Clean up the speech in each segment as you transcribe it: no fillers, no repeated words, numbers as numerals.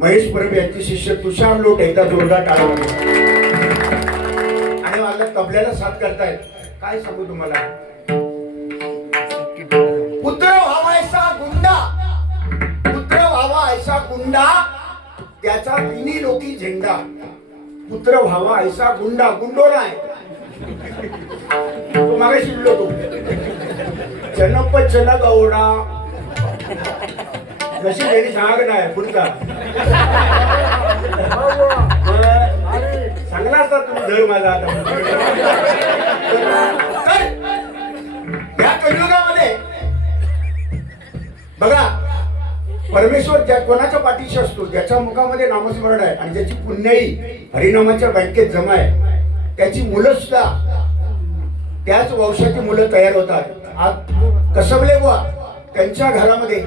महेश परब यांचे शिष्य तुषार लोट एकदा जोरदार टाळ्या आणि मला तबल्याला साथ करतायत. काय सांगू तुम्हाला, पुत्र व्हावा ऐसा गुंडा, पुत्र व्हावा ऐसा गुंडा, त्याचा तिन्ही लोकी झेंडा. पुत्र व्हावा ऐसा गुंडा, गुंडोरा आहे तो. मागे शिकलो तो जनप जन गौडा नशी त्यांनी सांग नाही पुढचा चांगला असता तुम्ही धर माझा. आता या कलियुगामध्ये बघा, परमेश्वर ज्या कोणाच्या पाठीशी असतो, ज्याच्या मुखामध्ये नामस्मरण आहे आणि ज्याची पुण्याई हरिनामाच्या बँकेत जमा आहे, त्याची मुलं सुद्धा त्याच वंशाची मुलं तयार होतात. आज कसबले बुवा त्यांच्या घरामध्ये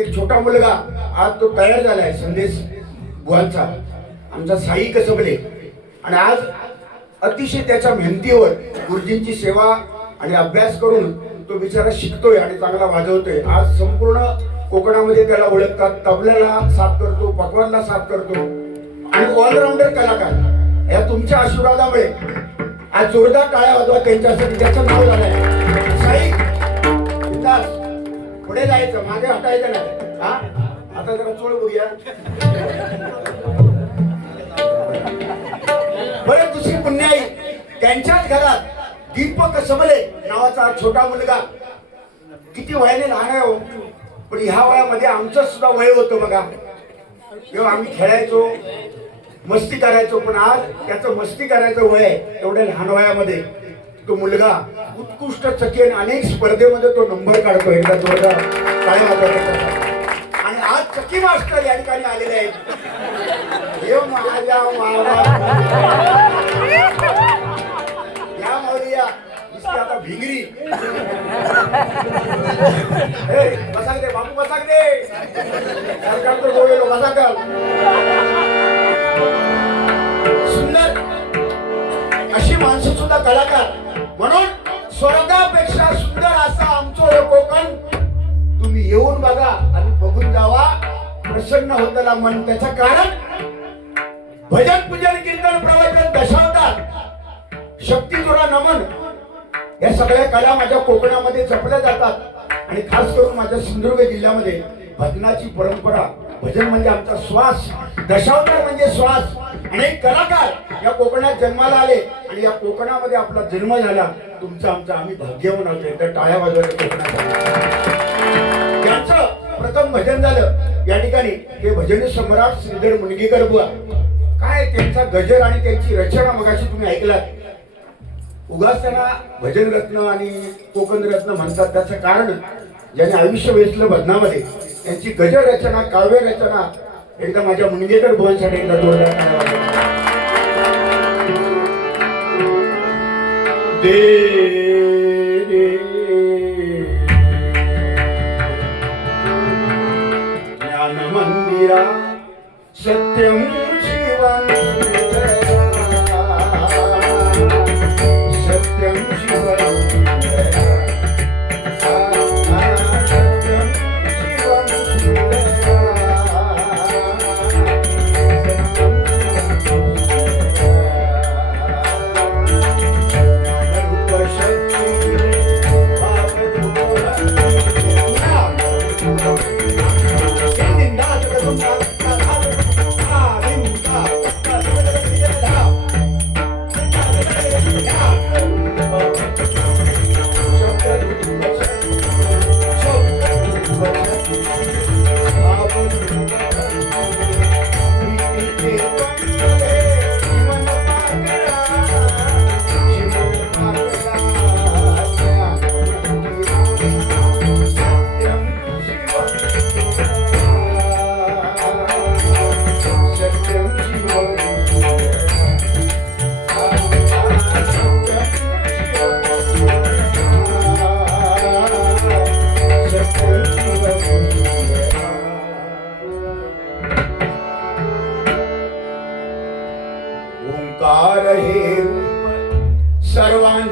एक छोटा मुलगा आज तो तयार झालाय, संदेश बुवांचा, आमचा साई कसबले. आणि आज अतिशय त्याच्या मेहनतीवर गुरुजींची सेवा आणि अभ्यास करून तो बिचारा शिकतोय आणि चांगला वाजवतोय. आज संपूर्ण कोकणामध्ये त्याला ओळखतात. तबल्याला साथ करतो, पकवानला साथ करतो आणि ऑलराऊंडर कलाकार. या तुमच्या आशीर्वादामुळे आज जोरदार टाळ्या वाजवा त्यांच्यासाठी. त्याचं नाव झालंय साई बिंदास. पुढे जायचं, मागे हटायचं नाही. हा आता जरा चोळ बघूया. बरं, दुसरी पुण्याई त्यांच्याच घरात दीपक सबले नावाचा छोटा मुलगा, किती वयाने लहान आहे हो, पण ह्या वयामध्ये आमचं सुद्धा वय होतं बघा. जेव्हा आम्ही खेळायचो, मस्ती करायचो, पण आज त्याचं मस्ती करायचं वय आहे. एवढ्या लहान वयामध्ये तो मुलगा उत्कृष्ट चकी आणि अनेक स्पर्धेमध्ये तो नंबर काढतो. एकदा जोरदार टाळ्या वाजवा. आणि आज चकी मास्टर या ठिकाणी आलेले आहेत. हे माझ्या मावा या माऊलिया नुसती आता भिंगरी. बसा दे बाबू, बसा दे. सरकार तर बोललो बसा कर. सुंदर अशी माणसं सुद्धा कलाकार. म्हणून स्वर्गापेक्षा सुंदर असा आमचं कोकण. तुम्ही येऊन बघा आणि बघून जावा, प्रसन्न होताला मन. त्याचं कारण भजन, पूजन, कीर्तन, प्रवचन, दशावतार, शक्ती तुरा नमन, या सगळ्या कला माझ्या कोकणामध्ये जपल्या जातात. आणि खास करून माझ्या सिंधुदुर्ग जिल्ह्यामध्ये भजनाची परंपरा. भजन म्हणजे आमचा श्वास, दशावतार म्हणजे श्वास. अनेक कलाकार या कोकणात जन्माला आले आणि या कोकणामध्ये आपला जन्म झाला. तुमचा आमचा आम्ही भाग्यवान आहोत. एकदा टाळ्या वाजवल्या कोकणासाठी. त्यांचं प्रथम भजन झालं या ठिकाणी. ते भजन सम्राट श्रीधर मुनगेकर बुवा. काय त्यांचा गजर आणि त्यांची रचना मगाशी तुम्ही ऐकलात. उगाच त्यांना भजन रत्न आणि कोकण रत्न म्हणतात. त्याचं कारण ज्याने आयुष्य वेचलं भजनामध्ये, त्यांची गजर रचना, काव्य रचना. एकदा माझ्या मुनगेकर बुवांसाठी एकदा जोरदार ज्ञान मंदिरा सत्यम शिवम सत्यम शिवम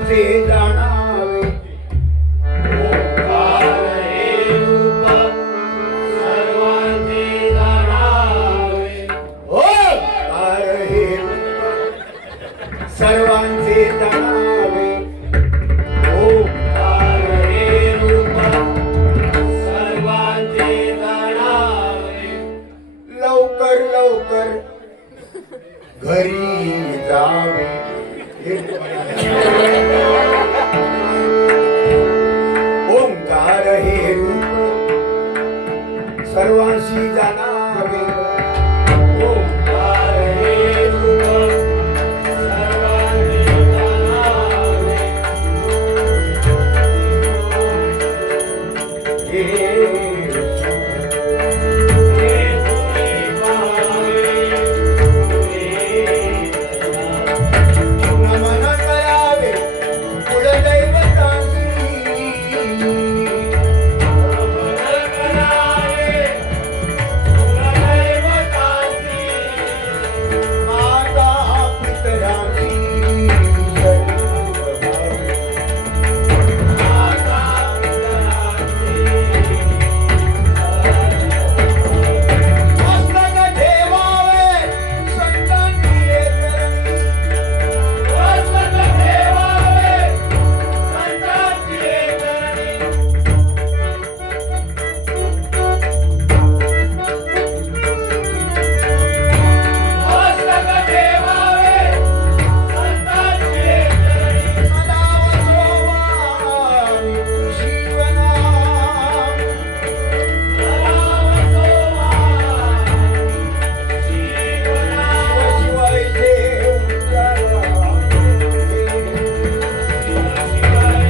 सर्वांचे जाणावे ओंकार हे रूप सर्वांचे जाणावे. ओंकार हे सर्वांचे जाणावे ओंकार हे रूप सर्वांचे जाणावे. लवकर लवकर घरी जावे ओंकार हे रूप सर्वांशी जाणावे ओंकार हे रूप सर्वांचे जाणावे. हे हे तुम्ही पाहावे. नमन करावे कुलदैवतांसी माता पितरांची सर्व भावे. मस्तक ठेवावे संतांची लेकरणी. सदावसोवानी शिवनाम. शिवाय देव छत्रपती शिवाजी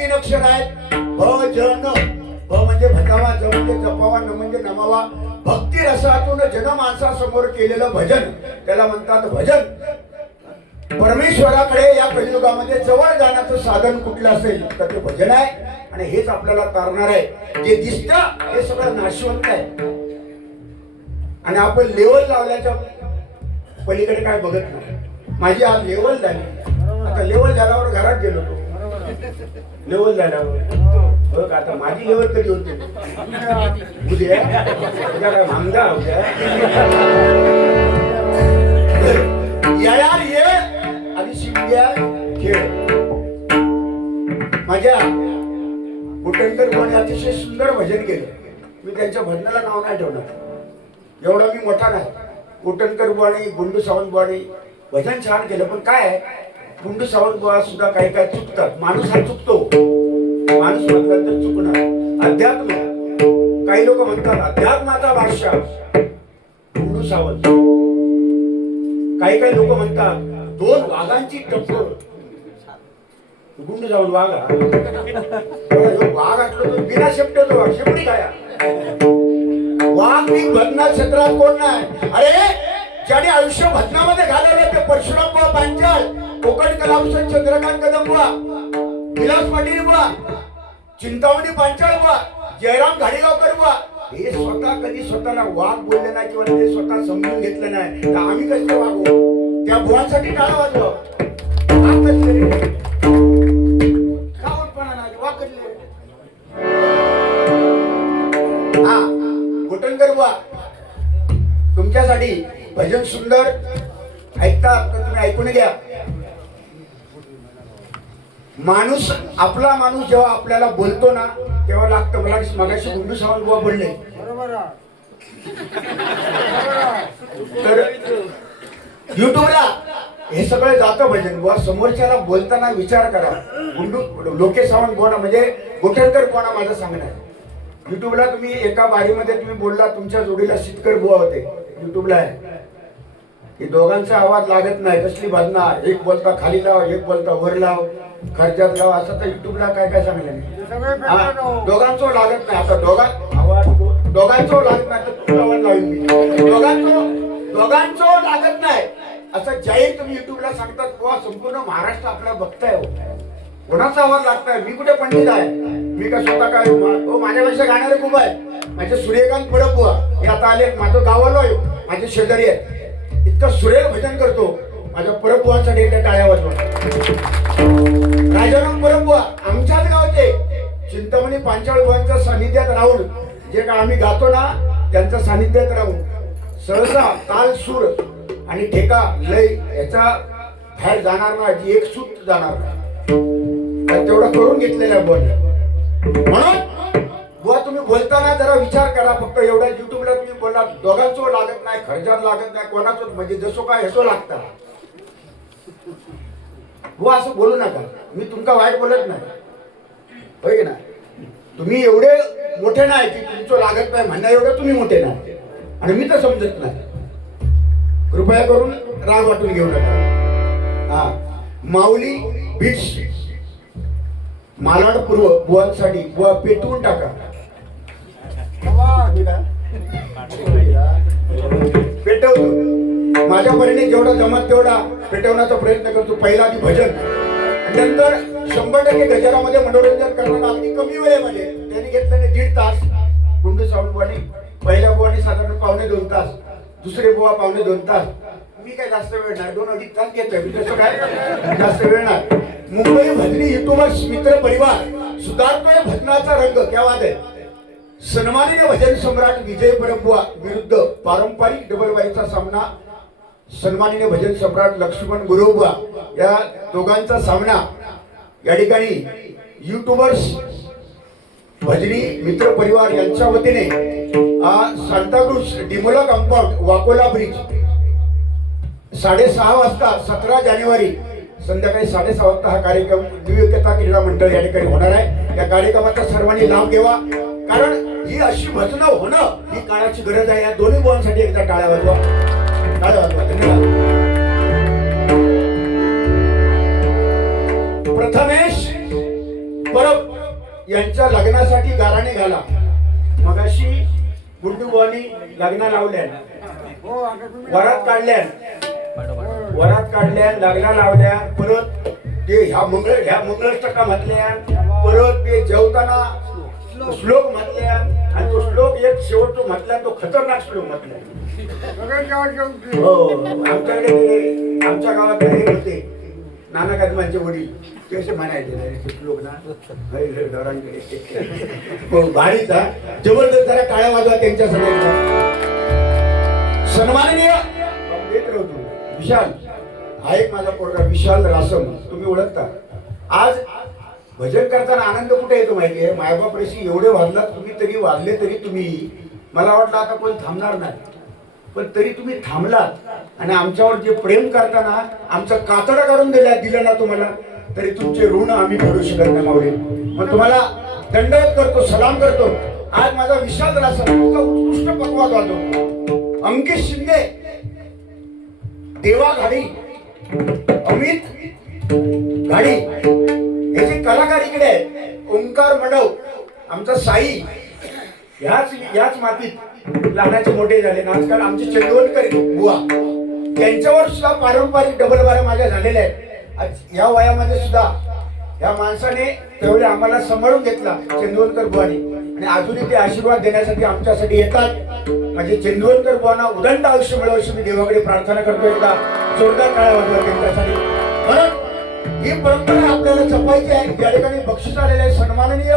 तीन अक्षर आहेत भजन. भ म्हणजे भजावा, ज म्हणजे जपावा, न म्हणजे नमावा. भक्ती रसातून जनमानसासमोर केलेलं भजन त्याला म्हणतात भजन. परमेश्वराकडे या कलियुगामध्ये जवळ जाण्याचं साधन कुठलं असेल तर ते भजन आहे. आणि हेच आपल्याला तारणार आहे. जे दिसतं हे सगळं नाशवंत आहे आणि आपण लेवल लावल्याच्या पलीकडे काय बघत नाही. माझी आज लेवल झाली. आता लेवल झाल्यावर घरात गेलो तो लेवल झाल्यावर बघ आता माझी लेवल कधी होते उद्या उद्या काय भांगा उद्या यार ये आणि शिवग्या खेळ. माझ्या कुटणकर कोणी अतिशय सुंदर भजन केलं. मी त्यांच्या भजनाला नाव नाही ठेवणार, एवढा मी मोठा नाही. कुटणकर बुवाणी, गुंडू सावंत बुवाणी भजन छान केलं. पण काय आहे, गुंडू सावंत बुवा सुद्धा काही काय चुकतात. माणूस हा चुकतो, माणूस म्हटला तर चुकणार. अध्यात्म, काही लोक म्हणतात अध्यात्माचा बादशाह गुंडू सावंत. काही काही लोक म्हणतात दोन वाघांची टक्कर गुंडू सावंत. वाघ वाघ असलो तर बिना शेपटेतो वाघ, शेपटी काय वाघ. मी भजना क्षेत्रात कोण नाही. अरे ज्याने आयुष्य भजनामध्ये घालवलं ते परशुराम बुवा पांचाळ, कोकण कलावंत चंद्रकांत कदम बुवा, विलास पाटील बुवा, चिंतामणी पांचाळ बुवा, जयराम घाडीगावकर बुवा हे स्वतः कधी स्वतःला वाघ बोलले नाही किंवा ते स्वतः समजून घेतलं नाही. तर आम्ही कसं वागू? त्या बुवांसाठी टाळा वाजवा. कुटणकर बुवा तुमच्यासाठी भजन सुंदर ऐकता तर तुम्ही ऐकून घ्या. माणूस आपला माणूस जेव्हा आपल्याला बोलतो ना तेव्हा लागतं. मला मगाशी गुंडू सावंत बुवा बोलले तर युट्यूबला हे सगळं जातं भजन. बुवा समोरच्याला बोलताना विचार करा. गुंडू लोकेश सावंत बुवा म्हणजे कुटणकर बुवा माझं सांगणं आहे. युट्यूबला तुम्ही एका बारीमध्ये तुम्ही बोलला तुमच्या जोडीला शितकर बुवा होते. युट्यूबला आहे की दोघांचा आवाज लागत नाही कसली भजना. एक बोलता खाली लाव, एक बोलता वर लाव, खर्चात लाव. असं तर युट्यूबला काय काय सांगलं नाही. दोघांचं लागत नाही. आता दोघांचं लागत नाही तर तुमचा आवाज लावून मी दोघांचं लागत नाही असं जाहीर तुम्ही युट्यूबला सांगतात. बुवा संपूर्ण महाराष्ट्र आपल्याला बघताय. कोणाचा आवाज लागताय? मी कुठे पंडित आहे? मी का स्वतः काय माझ्यापेक्षा गाणारे खूप आहे. माझे सूर्यकांत पडप बुवा हे आता आले. माझं गावालो आहे, माझे शेजारी आहेत. इतकं सुरेल भजन करतो. माझ्या परब बुवांसाठी एकदा टाळ्या वाजवा. राजाराम परब बुवा आमच्याच गावचे चिंतामणी पांचाळ बुवांच्या सानिध्यात राहून जे का आम्ही गातो ना त्यांच्या सानिध्यात राहून सहसा ताल सूर आणि ठेका लय याचा बाहेर जाणार नाही, एक सूत जाणार नाही. तेवढं करून घेतलेलं आहे बुवा. म्हणून बुवा तुम्ही बोलताना जरा विचार करा. फक्त एवढ्या युट्यूबला तुम्ही बोला दोघांचं लागत नाही, खर्चात लागत नाही, कोणाचं म्हणजे जसो काय हेसो लागता. बुवा असं बोलू नका. मी तुमका वाईट बोलत नाही, होय की नाही. तुम्ही एवढे मोठे नाही की तुमचं लागत नाही म्हणण्या एवढे तुम्ही मोठे नाही आणि मी तर समजत नाही. कृपया करून राग वाटून घेऊ नका. हा माऊली बीट्स मालाड पूर्व बुवांसाठी बुवा पेटवून टाका. पेटवतो माझ्या परीने जेवढा जमत तेवढा पेटवण्याचा प्रयत्न करतो. पहिला आधी भजन, नंतर 100% गजरामध्ये मनोरंजन करण्याचा अगदी कमी वेळेमध्ये त्यांनी घेतल्याने 1.5 तास. गुंडू सावंत बुवानी पहिल्या बुवानी साधारण 1.5-2 तास, दुसरे बुवा 1.5-2 तास. मी काय जास्त वेळ नाही, 2-2.5 तास घेतोय. मी तसं काय जास्त वेळ नाही. मुंबई भजनी युट्यूबर्स मित्र परिवार सुधारतोय भजनाचा रंग. क्या वाद आहे. सन्माननीय भजन सम्राट विजय परबुवा विरुद्ध पारंपरिक डबलबाईचा सामना. सन्माननीय भजन सम्राट लक्ष्मण गुरुबुवा या दोघांचा सामना या ठिकाणी युट्यूबर्स भजनी मित्र परिवार यांच्या वतीने सांताक्रूज डिमोला कंपाऊंड वाकोला ब्रिज 6:30 वाजता 17 जानेवारी संध्याकाळी 6:30 वाजता हा कार्यक्रम दिव्यकथा क्रीडा मंडळ या ठिकाणी होणार आहे. या कार्यक्रमाचा सर्वांनी लाभ घ्यावा. कारण ही अशी भजनं होणं ही काळाची गरज आहे. या दोन्ही बुवांसाठी एकदा टाळ्या वाजवा. टाळ्या वाजवा. धन्यवाद. प्रथमेश परत यांच्या लग्नासाठी गाराणे घाला. मगाशी गुंडूबानी लग्न लावल्या, वरात काढल्या, लग्न लावल्या, परत ते ह्या मंगळष्टका म्हटल्या, परत ते जेवताना श्लोक म्हटल्या, आणि तो श्लोक एक शेवट म्हटला, तो खतरनाक श्लोक म्हटला. हो, आमच्या गावात हे होते नाना कदमांचे वडील, ते असे म्हणायचे श्लोक ना भारीचा जबरदस्त. जरा काळ्या वाजवा त्यांच्या सगळ्यांचा. सन्माननीय देत राहतो विशाल, हा एक माझा पोरगा विशाल रासम, तुम्ही ओळखता. आज भजन करताना आनंद कुठे येतो माहिती आहे? मायबाप रेशी एवढे वाजलात तुम्ही, तरी वाजले तरी तुम्ही, मला वाटलं आता कोण थांबणार नाही, पण तरी तुम्ही थांबलात. आणि आमच्यावर जे प्रेम करताना आमचं कातडं काढून दिलं ना तुम्हाला, तरी तुमचे ऋण आम्ही फेडू शकत नाही माऊली. मग तुम्हाला दंडवत करतो, सलाम करतो. आज माझा विशाल रासम उत्कृष्ट पक्वाद वाजवतो. अंकित शिंदे, देवा घाडी, अमित घाडी, हे जे कलाकार इकडे आहेत, ओंकार मडव, आमचा साई, याच मातीत लहानाचे मोठे झाले. आजकाल आमचे चंदवनकर बुवा, त्यांच्यावर सुद्धा पारंपरिक डबल बारा माझ्या झालेल्या आहेत. आज या वयामध्ये सुद्धा या माणसाने तेवढे आम्हाला सांभाळून घेतला, चंदवनकर बुवानी, आणि अजूनही ते आशीर्वाद देण्यासाठी आमच्यासाठी येतात. म्हणजे चंदवनकर बुवांना उदंड आयुष्य मिळो अशी मी देवाकडे प्रार्थना करतो. एकदा जोरदार काळ्या वाजवा त्यांच्यासाठी. परत ही परंपरा आपल्याला जपायची आहे. या ठिकाणी बक्षीस आलेले आहे. सन्माननीय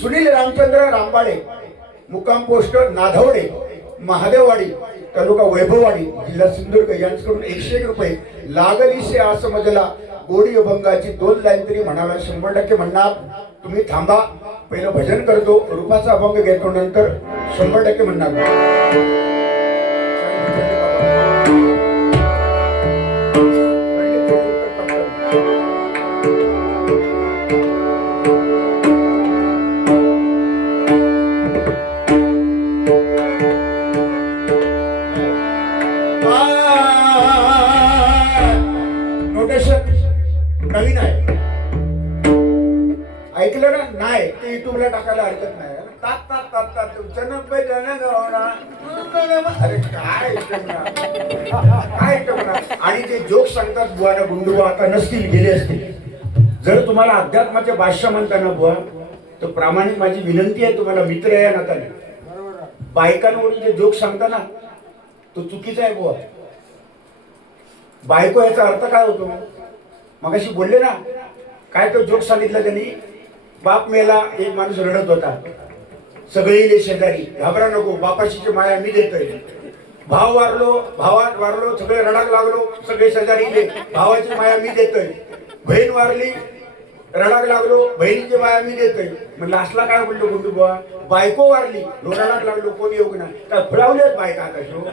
सुनील रामचंद्र रामबाळे, मुक्काम पोस्ट नाधवडे, महादेववाडी, तालुका वैभववाडी, जिल्हा सिंधुदुर्ग, यांच्याकडून 101 रुपये. लागलीसे असं मजला गोडी अभंगाची 2 लाईन तरी म्हणाव्या. 100% म्हणणार. तुम्ही थांबा, पहिलं भजन करतो, रूपाचा अभंग घेतो, नंतर 100% म्हणणार. नवीन आहे, ऐकलं ना? नाही ते युट्यूबला टाकायला हरकत नाही. अरे काय आणि ते जोक सांगतात बुवाना गुंडुबा आता नसतील, गेले असतील. जर तुम्हाला अध्यात्माचे भाष्य म्हणताना बुवा, तर प्रामाणिक माझी विनंती आहे तुम्हाला, मित्र या नात्याने, बायकांवरून जे जोक सांगता ना, तो चुकीचा आहे बुवा. बायको याचा अर्थ काय होतो? मगाशी बोलले ना, काय तो जोक सांगितला त्यांनी. बाप मेला, एक माणूस रडत होता, सगळे इले शेजारी, घाबरा नको, बापाशीची माया मी देतोय. भावात वारलो, सगळे रडाक लागलो, सगळे शेजारी इले, भावाची माया मी देतोय. बहीण वारली, रडाक लागलो, बहिणीची माया मी देतोय. म्हणलं असला काय बोललो गुंडू बुवा? बायको वारली, रडाक लागलो, कोण येऊ ना? काय खुळावलेच बायका आता शो,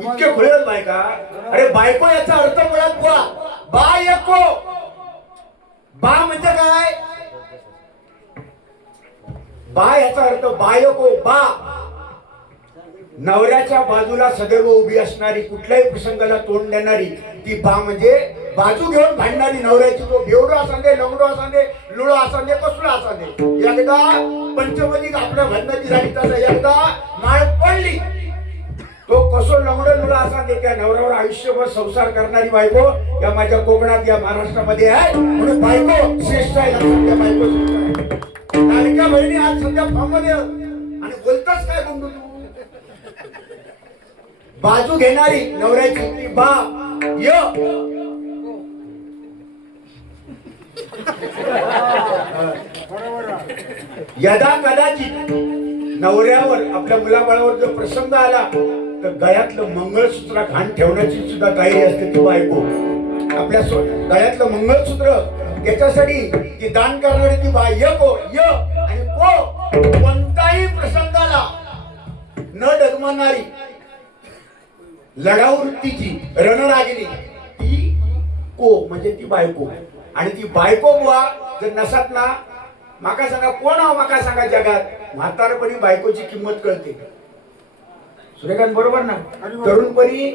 इतके खुळेच बायका. अरे बायको याचा अर्थ मुळात बुवा बायको. बा म्हणजे काय? बा याचा अर्थ बायको, बा. नवऱ्याच्या बाजूला सदैव उभी असणारी, कुठल्याही प्रसंगाला तोंड देणारी ती बा. म्हणजे बाजू घेऊन भांडणारी नवऱ्याची. तो बेवडो असांदे, लंगडो असांदे, लुळो असांदे, कसलो असांदे. एकदा पंचवटी आपल्या भांडणाची झाली, तसं एकदा माळ पडली, तो कसो लंगडो लुळा असांदे, त्या नवऱ्यावर आयुष्यभर संसार करणारी बायको या माझ्या कोकणात, या महाराष्ट्रामध्ये आहे. म्हणून बायको श्रेष्ठ आहे. सध्या बायको श्रेष्ठ आहे. लाडक्या बहिणी आज सध्या फॉर्ममध्ये आणि बोलताच काय गुंडू तू? बाजू घेणारी नवऱ्याची ती बा. यदा कदाचित नवऱ्यावर, आपल्या मुलाबाळावर जर प्रसंग आला, तर गळ्यातलं मंगळसूत्र घाण ठेवण्याची सुद्धा तयारी असते ती बायको. आपल्या गळ्यातलं मंगळसूत्र त्याच्यासाठी ती दान करणारी ती बाई. आणि कोणताही प्रसंगाला न डगमणारी, लढाऊ वृत्तीची, रणरागिणी, ती को म्हणजे ती बायको. आणि ती बायको बुवा जर नसत ना, माका सांगा कोण आहो, माका सांगा जगात म्हातारपणी बायकोची किंमत कळते. सूर्यकांत बरोबर ना? तरुणपणी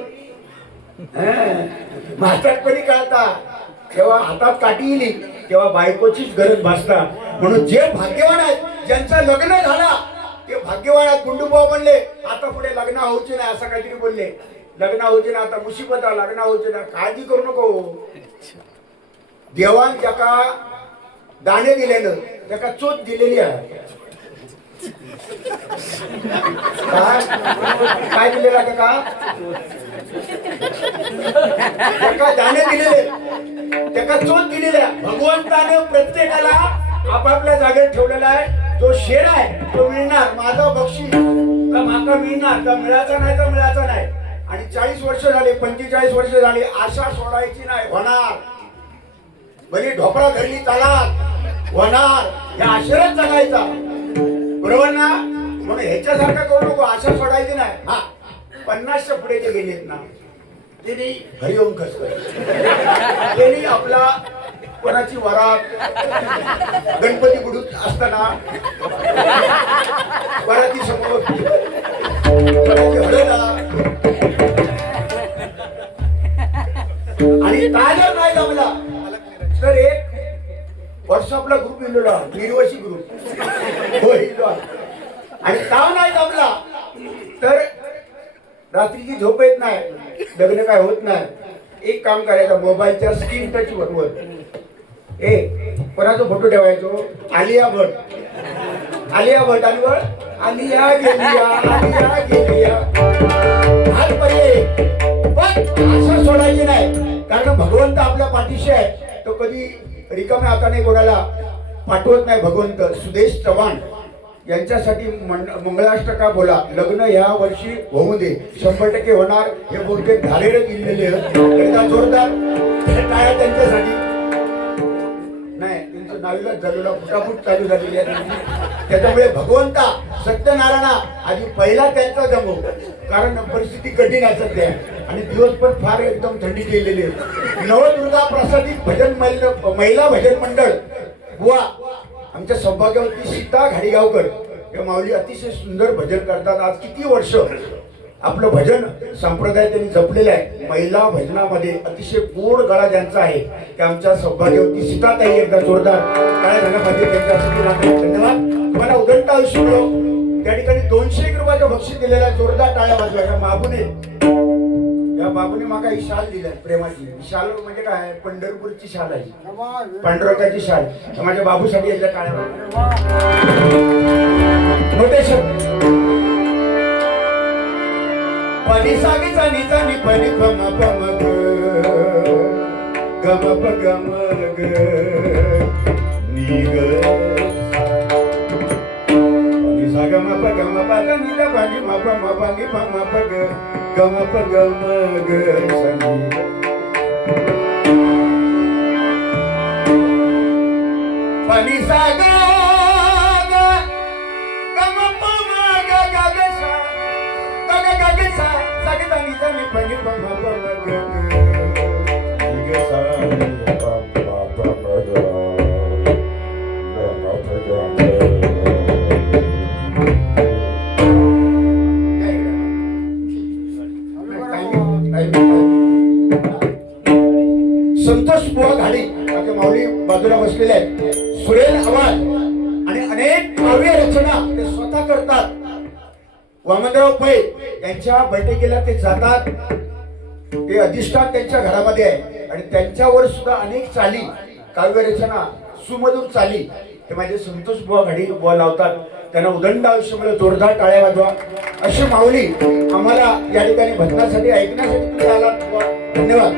म्हातारपणी कळता. तेव्हा हातात काठी येली तेव्हा बायकोचीच गरज भासता. म्हणून जे भाग्यवान आहेत ज्यांचं लग्न झाला ते भाग्यवान आहेत. गुंडूभाऊ म्हणले आता पुढे लग्न होऊचे नाही असं काहीतरी बोलले. लग्न होऊचे ना आता मुसीबत आहे, लग्न होऊचे ना. काळजी करू नको. देवान ज्याका दाणे दिलेलं त्याका चोच दिलेली आहे. काय दिलेला का त्याका दाणे दिलेले त्याका चोच दिलेल्या. भगवंताने प्रत्येकाला आपापल्या जागेत ठेवलेला आहे. जो शेर आहे तो मिळणार माझा बक्षीस का माका मिळणार का मिळायचा नाही तर मिळायचा नाही. आणि 40 वर्ष झाले 45 वर्ष झाली आशा सोडायची नाही. होणार भले ढोपळा धरली चालात होणार या आशेलाच जगायचा. बरोबर ना. म्हणून ह्याच्यासारखा करू नको. आशा सोडायची नाही. हा 50च्या पुढे जे गेलेत ना त्यांनी हरिओम खसकर त्यांनी आपला कोणाची वरात गणपती बुडूत असताना वराती समोर कोणाची हळद आणि ताजर नाही जमला तर एक वर्ष आपला ग्रुप इलेला निर्वशी ग्रुप हो. आणि ताव नाही जमला तर रात्रीची झोप येत नाही, लग्न काय होत नाही. एक काम करायचं मोबाईलच्या स्क्रीन टच वर कोणाचा फोटो ठेवायचो आलिया भट आणि वर आलिया गेलिया हात पर्याय. पण आशा सोडायची नाही कारण भगवंत आपल्या पाठीशी आहे. तो कधी रिकाम्या हाताने कोणाला पाठवत नाही भगवंत. सुदेश चव्हाण यांच्यासाठी मंगळाष्टका बोला. लग्न ह्या वर्षी होऊ दे 100% होणार हे बहुतेक धारेर दिलेले एकदा जोरदार टाळ्या त्यांच्यासाठी. नाही त्यांचं नावीला झालेला फुटाफूट चालू झालेली आहे. त्याच्यामुळे भगवंता सत्यनारायणा आधी पहिला त्यांचा जमव कारण परिस्थिती कठीण आहे सध्या आणि दिवस पण फार एकदम थंडी गेलेली आहे. नवदुर्गा प्रसादित भजन महिला भजन मंडळ बुवा आमच्या सौभाग्यवती सीता घाडीगावकर या माऊली अतिशय सुंदर भजन करतात. आज किती वर्ष आपलं भजन संप्रदाय त्यांनी जपलेलं आहे. महिला भजनामध्ये अतिशय गोड गळा ज्यांचा आहे ते आमच्या सौभाग्यवती सीताताई. एकदा जोरदार काय झालं पाहिजे त्यांच्यासाठी. धन्यवाद. तुम्हाला उदंड आयुष्य मिळो. त्या ठिकाणी 201 रुपयाचं बक्षीस दिलेला जोरदार टाळ्या वाजवा. या बाबूने माका ही शाल दिली प्रेमाची. शाल म्हणजे काय पंढरपूरची शाल आहे, पांडुरंगाची शाल. माझ्या बाबूसाठी एकदा टाळ्या नोटेशन. पनी सागी चानी चानी पनी पम पम ग गम प गम ग नी ग पनी सा गम प नी ग पनी म प म प नी प म प ग गम प गम ग सनी पनी सा ग गम प म ग ग ग सा सा सागे तानी तानी पनी पम पम ग ग ग सा पम पम ग संतोष बुवा घाडी माझ्या माऊली बाजूला बसलेले आहेत. सुरेल आवाज आणि अनेक काव्य रचना ते स्वतः करतात. वामनराव पै यांच्या बैठकीला ते जातात. ते अधिष्ठान त्यांच्या घरामध्ये आहे आणि त्यांच्यावर सुद्धा अनेक चाली काव्य रचना सुमधुर चाली ते माझे संतोष बुवा घाडी बुवा लावतात. त्यांना उदंड आयुष्यामध्ये जोरदार टाळ्या वाजवा. अशी माऊली आम्हाला या ठिकाणी भजनासाठी ऐकण्यासाठी तुम्ही आलात बुवा. धन्यवाद.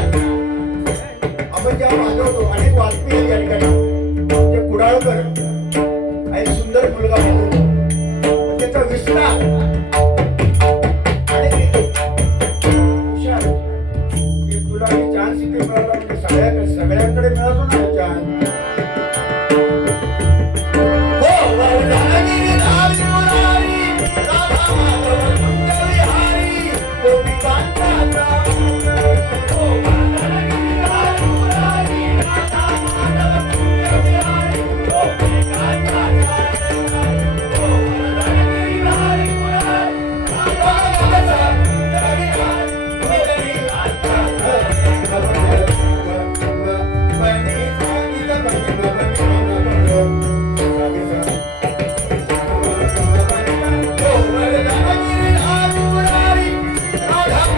सुंदर आपण जेव्हा वाजवतो अनेक वाजपेयी आहेत या ठिकाणी ते कुडाळकर आणि सुंदर मुलगा वाजवतो त्याचा विस्तार आणि हुशार हे तुला चान्स इथे मिळाला म्हणजे सगळ्यांकडे मिळालो ना चान्स हो वरदानगिरी धारी मुरारी राधा माधव कुंज विहारी गोपिकांचा हो वरदानगिरी धारी मुरारी राधा माधव कुंज विहारी गोपिकांचा हो वरदानगिरी धारी मुरारी राधा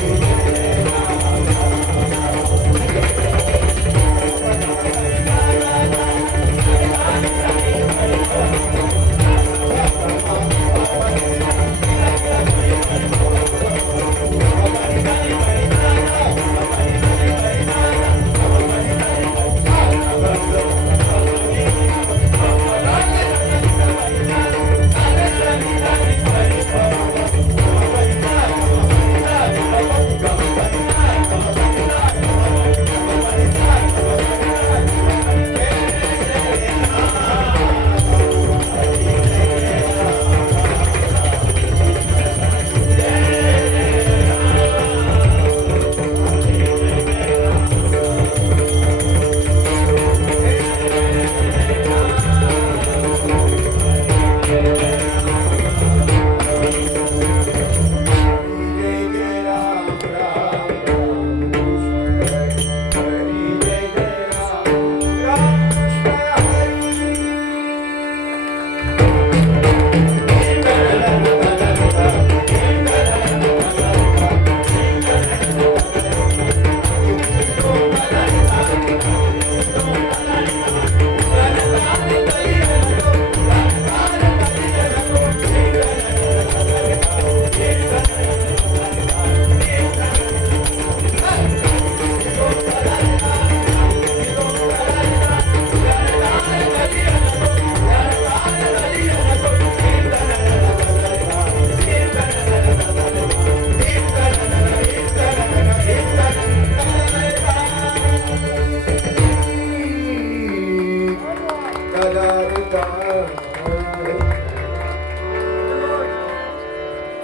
माधव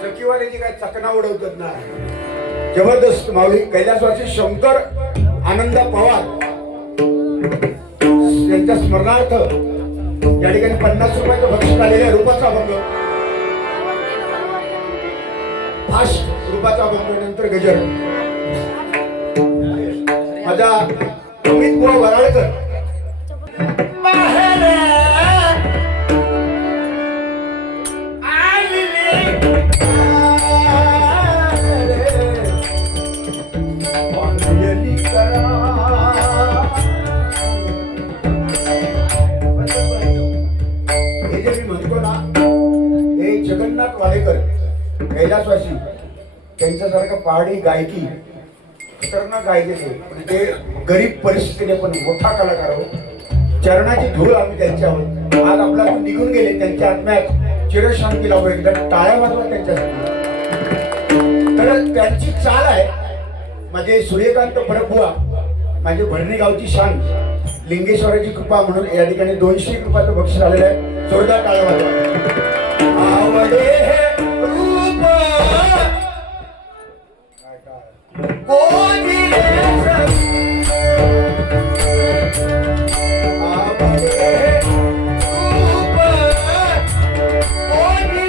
चकीवाल्याची काय चकना उडवतात ना जबरदस्त माऊली कैलासवासी शंकर आनंदा पवार यांच्या स्मरणार्थ या ठिकाणी 50 रुपयाचं बक्षीस आलेल्या रूपाचा अभंग फास्ट रूपाचा अभंग नंतर गजर माझा अमित बुवा वराळकर जगन्नाथ वाडेकर कैलासवासी त्यांच्यासारखं पहाडी गायकी खतरनाक गायले पण ते गरीब परिस्थितीने पण मोठा कलाकार आहोत चरणाची धूळ आम्ही त्यांच्या आहोत आज आपला निघून गेले त्यांच्या आत्म्यात चिरशांती लावू एकदा टाळ्या वाजवा त्यांच्यासाठी तर त्यांची चाल आहे माझे सूर्यकांत परबुवा माझे भरणी गावची शान लिंगेश्वराची कृपा म्हणून या ठिकाणी 200 रुपयाचं बक्षीस आलेलं आहे जोरदार टाळ्या वाजवा आवडे रूप कोणी आवडे रूप कोणी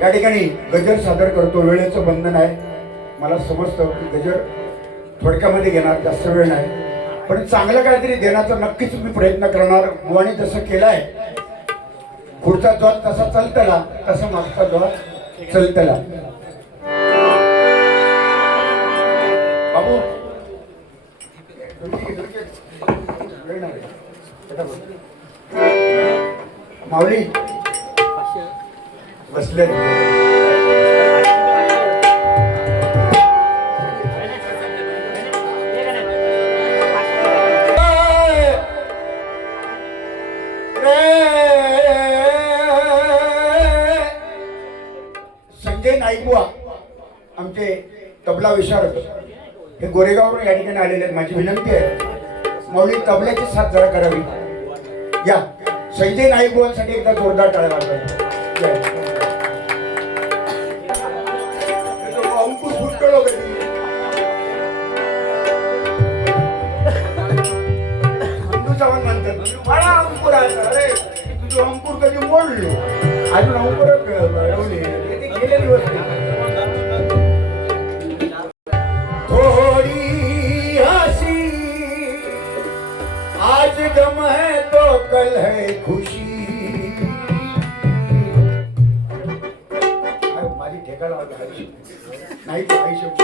या ठिकाणी गजर सादर करतो. वेळेचं बंधन आहे, मला समजतं की गजर थोडक्यामध्ये घेणार, जास्त वेळ नाही, पण चांगलं काहीतरी देण्याचा नक्कीच मी प्रयत्न करणार. मुवाने जसं केलाय, पुढचा द्वार तसा चलतला, तसा मागचा द्वार चलतला. बाबू माऊली बसले. संजय नाईकबुवा आमचे तबला विशारद हे गोरेगाववरून या ठिकाणी आलेले आहेत. माझी विनंती आहे माऊली तबल्याची साथ जरा करावी. या संजय नाईकबुवांसाठी एकदा जोरदार टाळ्या वाजवा. गेले दिवस थोड़ी हंसी आज गम है तो कल है खुशी. माझी ठेका लावली नाही तर काही शब्द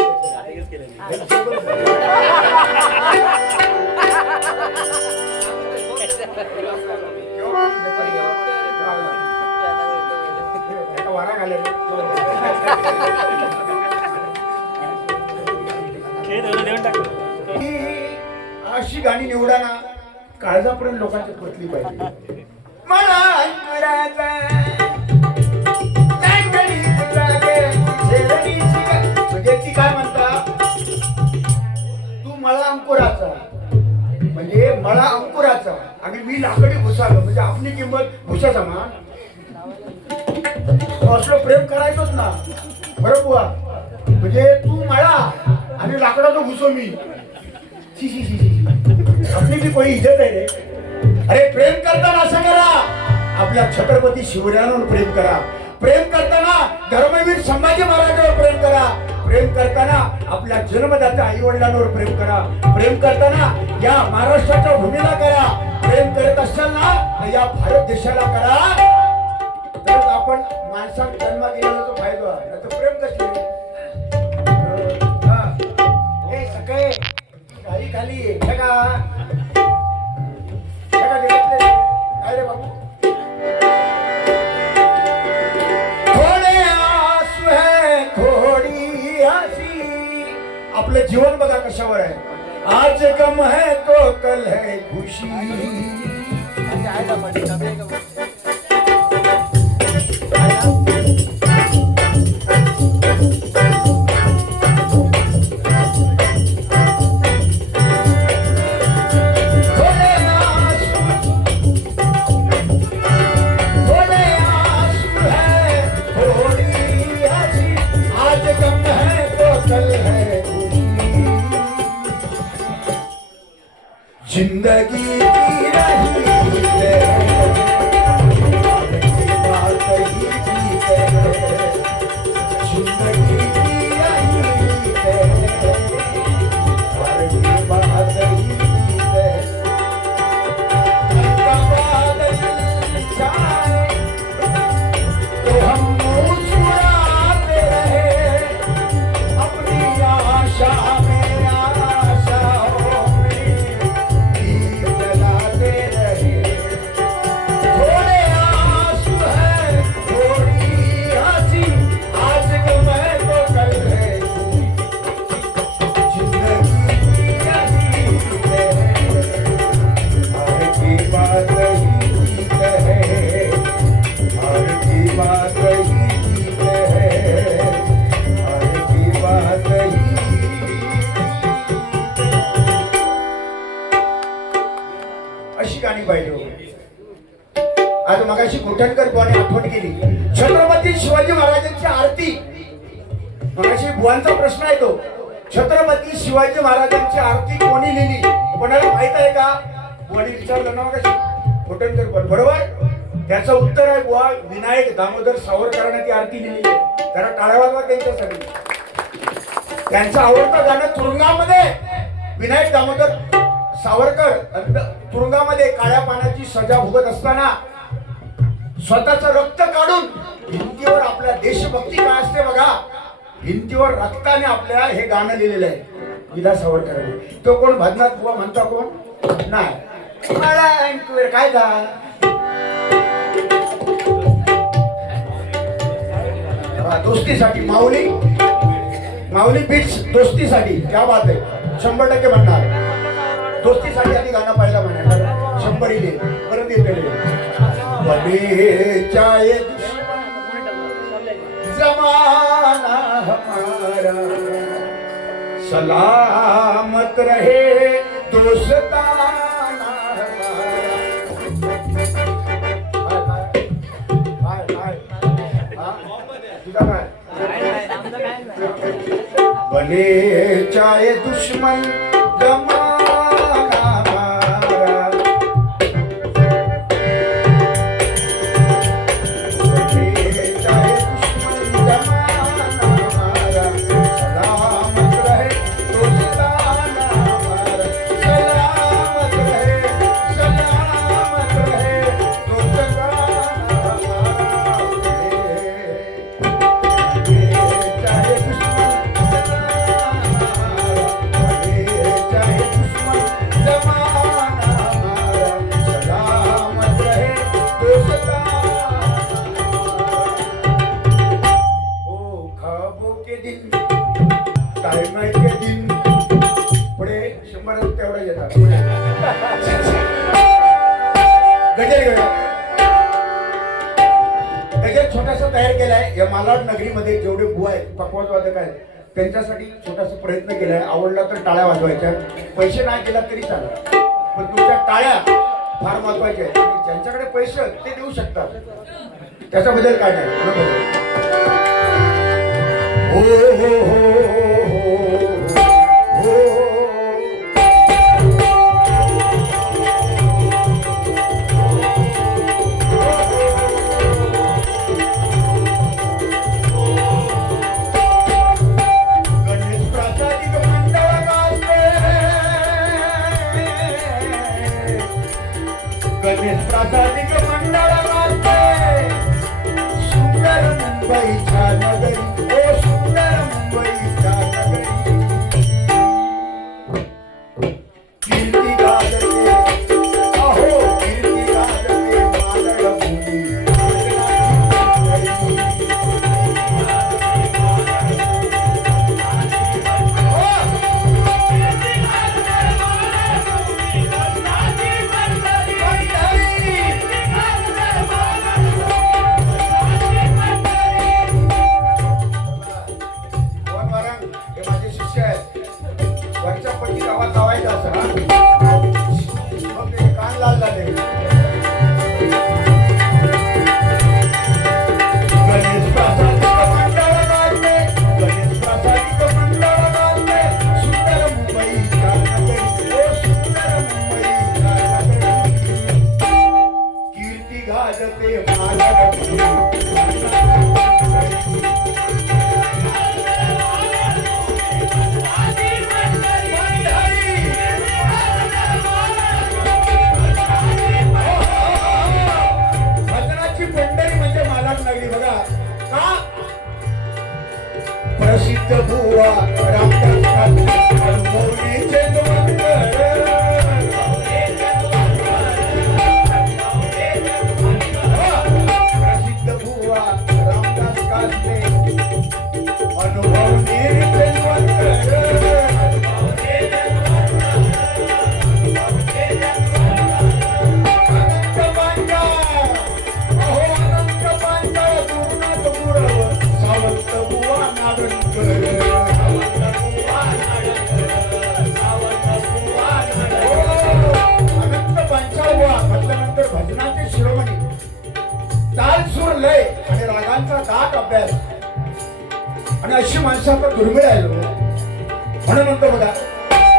वारा घाले अशी गाणी निवडा ना काळजापर्यंत लोकांची पोचली पाहिजे. मला म्हणजे ती काय म्हणता तू मला अंकुराचा म्हणजे मला अंकुराचा आणि मी लाकडी भुसालो म्हणजे आपली किंमत भुसा समान असलं प्रेम करायचोच ना बरोबर बुवा. म्हणजे तू मला आणि लाकडाचा घुसो मी शी शी शी शी आपली बी कोणी इज्जत आहे रे. अरे प्रेम करताना असं करा आपल्या छत्रपती शिवरायांवर प्रेम करा. प्रेम करताना धर्मवीर संभाजी महाराजांवर प्रेम करा. प्रेम करताना आपल्या जन्मदात्या आई वडिलांवर प्रेम करा. प्रेम करताना या महाराष्ट्राच्या भूमीला करा. प्रेम करत असाल ना तर या भारत देशाला करा. तर आपण माणसात जन्म गेलेला तो फायदा आहे. तर प्रेम कसले हे सगळे गाडी खाली आहे का काय रे बाबू. आपलं जीवन बघा कशावर आहे. आज गम है तो कल है खुशी. जिंदगी की रही है बात ही ठीक है. जिंदगी की रही है बात ही ठीक है. बादल छाए तो हम मुस्कुराते रहे अपनी आशा में आज मगाशी कोठणकर बुवाने आठवण केली छत्रपती शिवाजी महाराजांची आरती. मगाशी बुवांचा प्रश्न आहे तो छत्रपती शिवाजी महाराजांची आरती कोणी लिहिली कोणाला माहित आहे का बुवाने विचारलं ना मगाशी कोठणकर बुवा बरोबर. त्याचं उत्तर आहे बुवा विनायक दामोदर सावरकरांनी ती आरती लिहिली. जरा टाळ्या वाजवा त्यांच्यासाठी. त्यांचं आवडतं गाणं तुरुंगामध्ये विनायक दामोदर सावरकर तुरुंगामध्ये काळ्या पाण्याची सजा भोगत असताना स्वतःचं रक्त काढून भिंतीवर आपल्या देशभक्ती काय असते बघा भिंतीवर रक्ताने आपल्या हे गाणं लिहिलेलं आहे विदा सावरकरांनी. तो कोण भजनात बुवा म्हणता कोण नाही मला काय झालं दोस्तीसाठी माऊली माऊली बीच दोस्तीसाठी क्या बात आहे 100% म्हणणार. दोस्तीसाठी आधी गाणं पाहिलं म्हणणार 100 इले परत येते बने चाहे जमाना हमारा सलामत रहे दोस्ताना बने चाहे दुश्मन जमाना हमारा बने चाहे दुश्मन जमाना के दिन टाइम आहे के दिन पुढे 100 तेवढा येतात गजर गजर छोटासा तयार केलाय या मालाड नगरीमध्ये जेवढे बुवा आहेत पकवाज वादक आहेत त्यांच्यासाठी छोटासा प्रयत्न केलाय आवडला तर टाळ्या वाजवायच्या पैसे नाही दिला तरी चालेल पण तुमच्या टाळ्या फार महत्वाच्या आहेत आणि ज्यांच्याकडे पैसे आहेत ते देऊ शकतात त्याच्याबद्दल काय नाही हो हो हो गणेश प्रासादिक मंडळ वाजते सुंदर मुंबईच्या नगरी ओ सुंदर मुंबईच्या नगरी कीर्ती गाजते अहो कीर्ती गाजते मालड भूमी वरच्या पट्टी गावात लावायचं असं मग ते कान लाल झाले गणेश प्रासादिक मंडळ वाजते गणेश प्रासादिक मंडळ वाजते सुंदर मुंबईच्या नगरी ओ सुंदर मुंबईच्या नगरी कीर्ती गाजते मालड प्रसिद्ध बुवा रामदास मौलीचे प्रसिद्ध बुवा रामदास कासले अनुभव भजनाचे शिरोमणी ताल सूर लय आणि रागांचा दाट अभ्यास आणि अशी माणसं आता दुर्मिळ आहे म्हणून म्हणतो बघा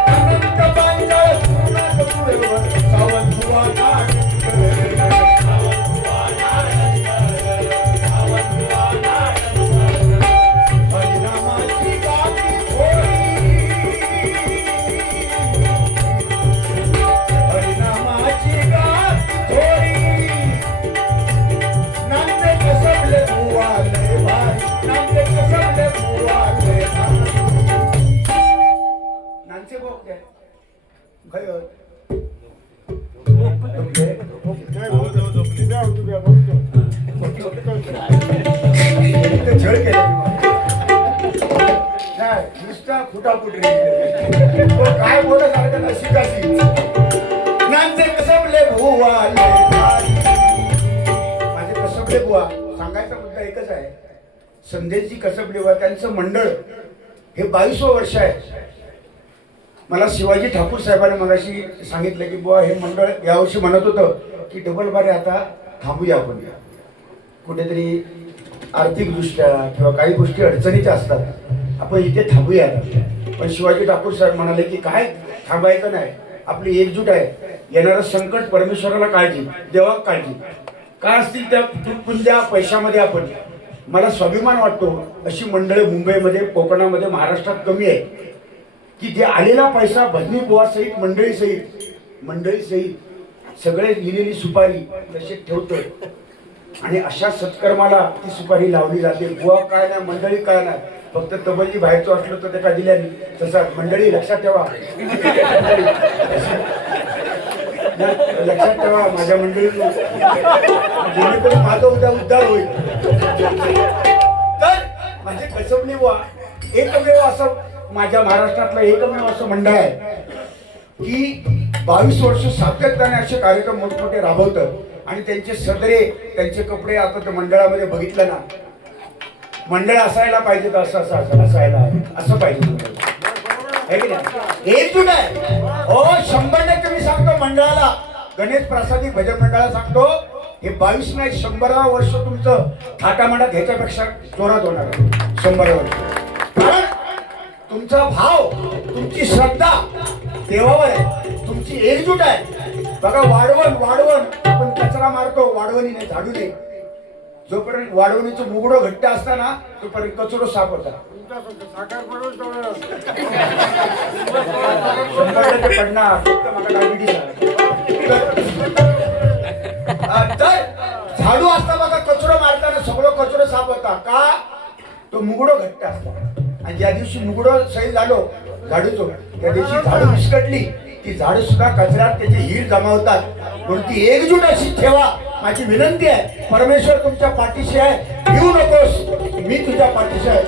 अनंत पांचाळ पूर्ण सावंत बुवा हरिनामाची गाती हरिनामाची गाती नांदे कसबले बुवाले भारी नांदे कसबले बुवाले नांचे बोक द्या गयो झळ केलं नाही नुसता फुटाफुट काय बोलत सारखं नशिकाशी नांचे कसबले बुवाले भारी माझे कसबले बुवा सांगायचा मुद्दा एकच आहे संदेशजी कसबले बुवा त्यांचं मंडळ हे 22वं वर्ष आहे मला शिवाजी ठाकूर साहेबांनी मगाशी सांगितलं की बुवा हे मंडळ यावर्षी म्हणत होतं की डबल बारे आता थांबूया आपण कुठेतरी आर्थिकदृष्ट्या किंवा काही गोष्टी अडचणीच्या असतात आपण इथे थांबूया पण शिवाजी ठाकूर साहेब म्हणाले की काय थांबायचं नाही आपली एकजूट आहे येणारं संकट परमेश्वराला काळजी देवा काळजी काय असतील त्या तुटपुंज्या पैशामध्ये आपण मला स्वाभिमान वाटतो अशी मंडळी मुंबईमध्ये कोकणामध्ये महाराष्ट्रात कमी आहे की जे आलेला पैसा भजनी बुवा सहित मंडळी सहित सगळे लिहिलेली सुपारी तसे ठेवतोय आणि अशा सत्कर्माला ती सुपारी लावली जाते बुवा काय नाही मंडळी काय नाही फक्त तबलजी बाहेरचं असलो तर त्या दिल्याने तसा मंडळी लक्षात ठेवा लक्षात ठेवा माझ्या मंडळीतून जेणेकरून माझा उद्या उद्धार होईल तर म्हणजे कसबली बुवा एकमेव असं माझ्या महाराष्ट्रातलं एकमेव असं मंडळ आहे की 22 वर्ष सातत्याने असे कार्यक्रम मोठमोठे राबवतं आणि त्यांचे सदरे त्यांचे कपडे आता त्या मंडळामध्ये बघितलं ना, मंडळ असायला पाहिजे तर असं असं असं असायला असं पाहिजे है की नाही? एकजूट आहे हो 100% मी सांगतो मंडळाला, गणेश प्रसादी भजन मंडळाला सांगतो हे 22 नाही 100 वर्ष तुमचं थाटामाटात ह्याच्यापेक्षा जोरात होणार आहे. 100 वर्ष. कारण तुमचा भाव तुमची श्रद्धा देवावर आहे, तुमची एकजूट आहे. बघा वाढवण आपण कचरा मारतो वाढवणीने झाडूने, जोपर्यंत वाढवणीचं मुगडं घट्ट असताना तोपर्यंत कचरो साफ होता. 100% पडणार फक्त मला डायबिटीस तर झाडू असता बघा कचरो मारताना सगळं कचरो साफ होता का, तो मुगडो घट्ट असता. आणि ज्या दिवशी मुगडो सैल झालो झाडूचो त्या दिवशी झाडू विस्कटली ती झाडू सुद्धा कचऱ्यात त्याची हीर जमावतात. म्हणून ती एकजूट अशी ठेवा माझी विनंती आहे. परमेश्वर तुमच्या पाठीशी आहे, भिवू नकोस, मी तुझ्या पाठीशी आहे.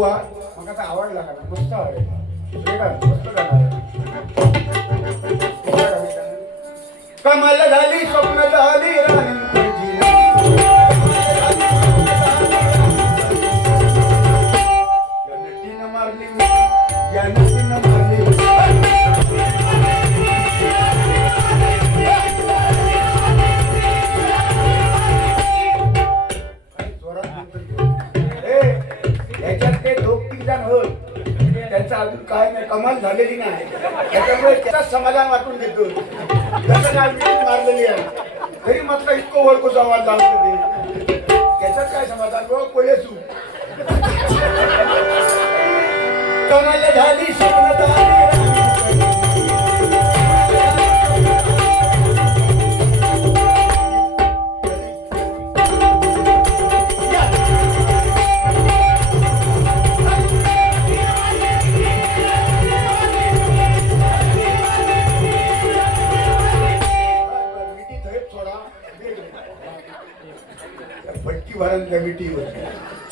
मग आता आवडला का मस्त आहे कमाल झाली स्वप्न झाली मारली त्यांचा अजून काय नाही कमाल झालेली नाही त्याच्यामुळे त्याचा समाधान वाटून घेतो. त्याचं काय मारलेली आहे तरी म्हटलं इतकं ओळखूच आवाज लावतो ते त्याच्यात काय समाधान बघ कोलेसू कमाल झाली स्वप्न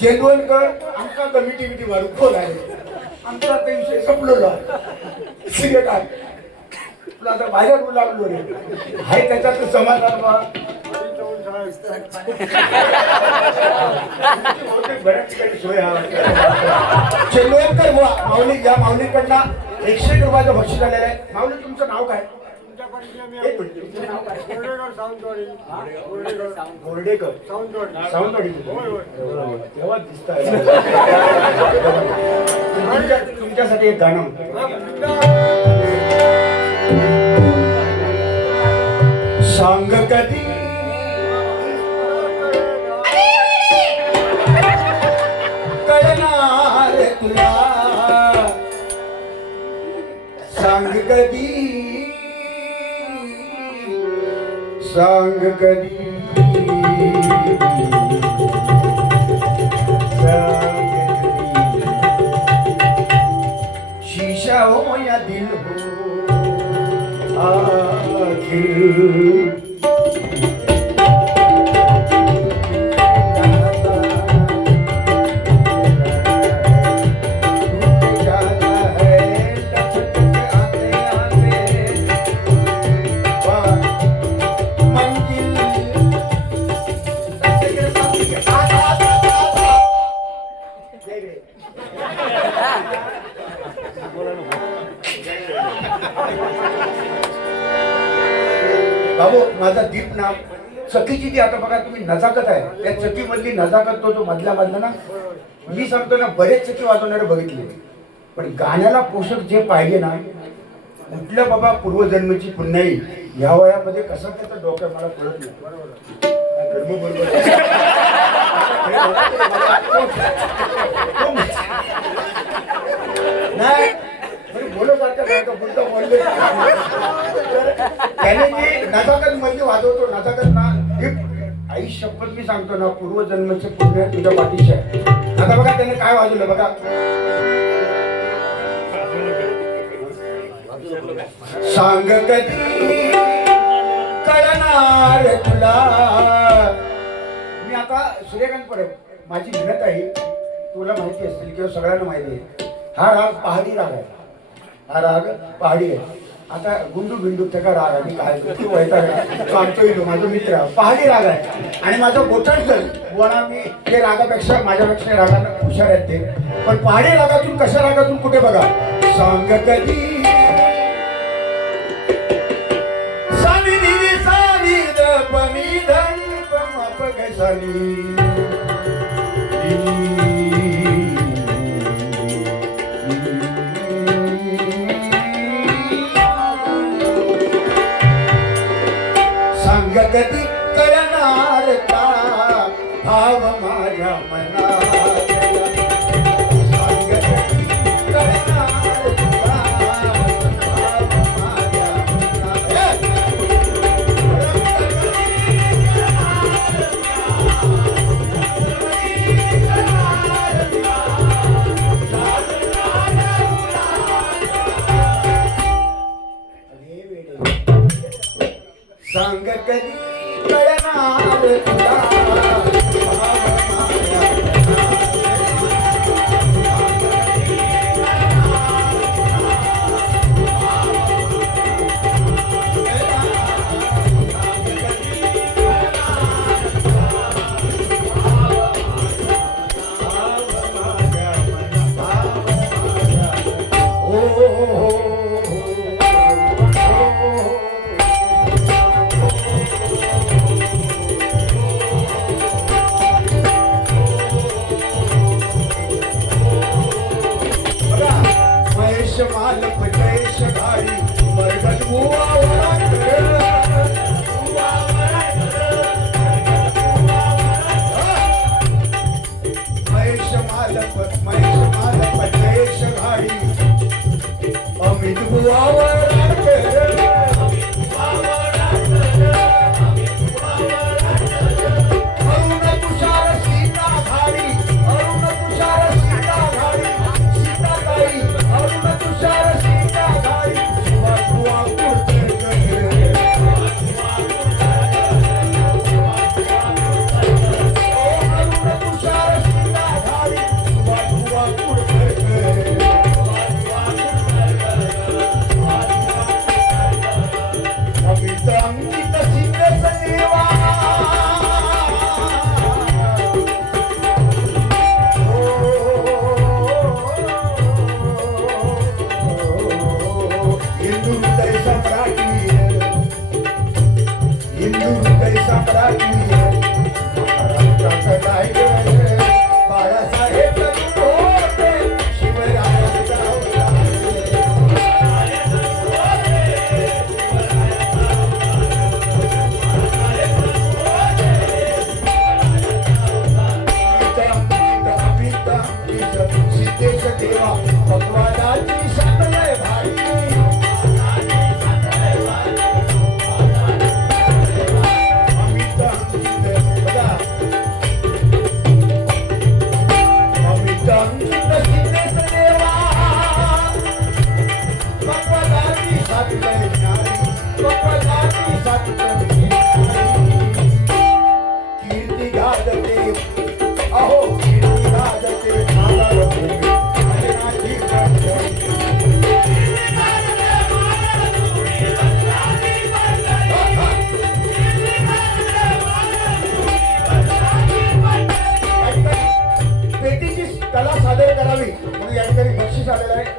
चेंदवनकर आमचा कमिटी मारू खोल आहे आमचा आता विषय संपलेला काय तुला आता बाहेर लागलो रे आहे त्याच्यात समाधान बऱ्याच ठिकाणी सोय चेंदवनकर माऊली या माऊलीकडनं 101 रुपयाचं बक्षीस आलेलं आहे. माऊली तुमचं नाव काय? गोर्डेकर सावंतवाडी तेव्हा दिसत तुमच्यासाठी एक गाणं सांग कधी कळणार तुला सांग कधी सांग कधी शीशा हो या दिल हो आखिर बाबू माझा दीप ना चकीची ती आता बघा तुम्ही नजाकत आहे त्या चकी मधली नजाकत तो जो मधला ना मी सांगतो ना बरेच चकी वाजवणारे बघितले पण गाण्याला पोषक जे पाहिजे ना कुठल्या बाबा पूर्वजन्मीची पुण्याई या वयामध्ये कसं त्याचं डोक्यात मला कळत नाही गर्भ बरोबर नाही बोलत बोलले त्याने जी नजाकत मधली वाजवतो नजाकत ना ही आई शपथ मी सांगतो ना पूर्वजन्माचे पुण्य तुझ्या पाठीशी आहे आता बघा त्याने काय वाजवलं बघा सांग कधी कळणार तुला मी आता सूर्यकांत परब माझी विनत आहे तुला माहिती असतील किंवा सगळ्यांना माहिती आहे हा राग पहाडी राग आहे हा राग पहाडी आहे आता गुंडू बिंडू त्याचा राग आहे काय तू सांगतोय तो माझा मित्र पहाडी राग आहे आणि माझं गोठण जर बुवा मी ते रागापेक्षा माझ्यापेक्षा रागानं हुशार आहेत ते पण पहाडी रागातून कशा रागातून कुठे बघा सांग कधी संगती करणार का भाव माझ्या मनात संगती करणार का भाव माझ्या मनात सांग कधी कळणार तुला माल पटेश घाडी वर्गत महेश माल पटेश घाडी अमित बुवावर अरुण तुषार सीता घाडी अरुण तुषार सीता घाडी सीताताई अरुण तुषार सीता घाडी बुवा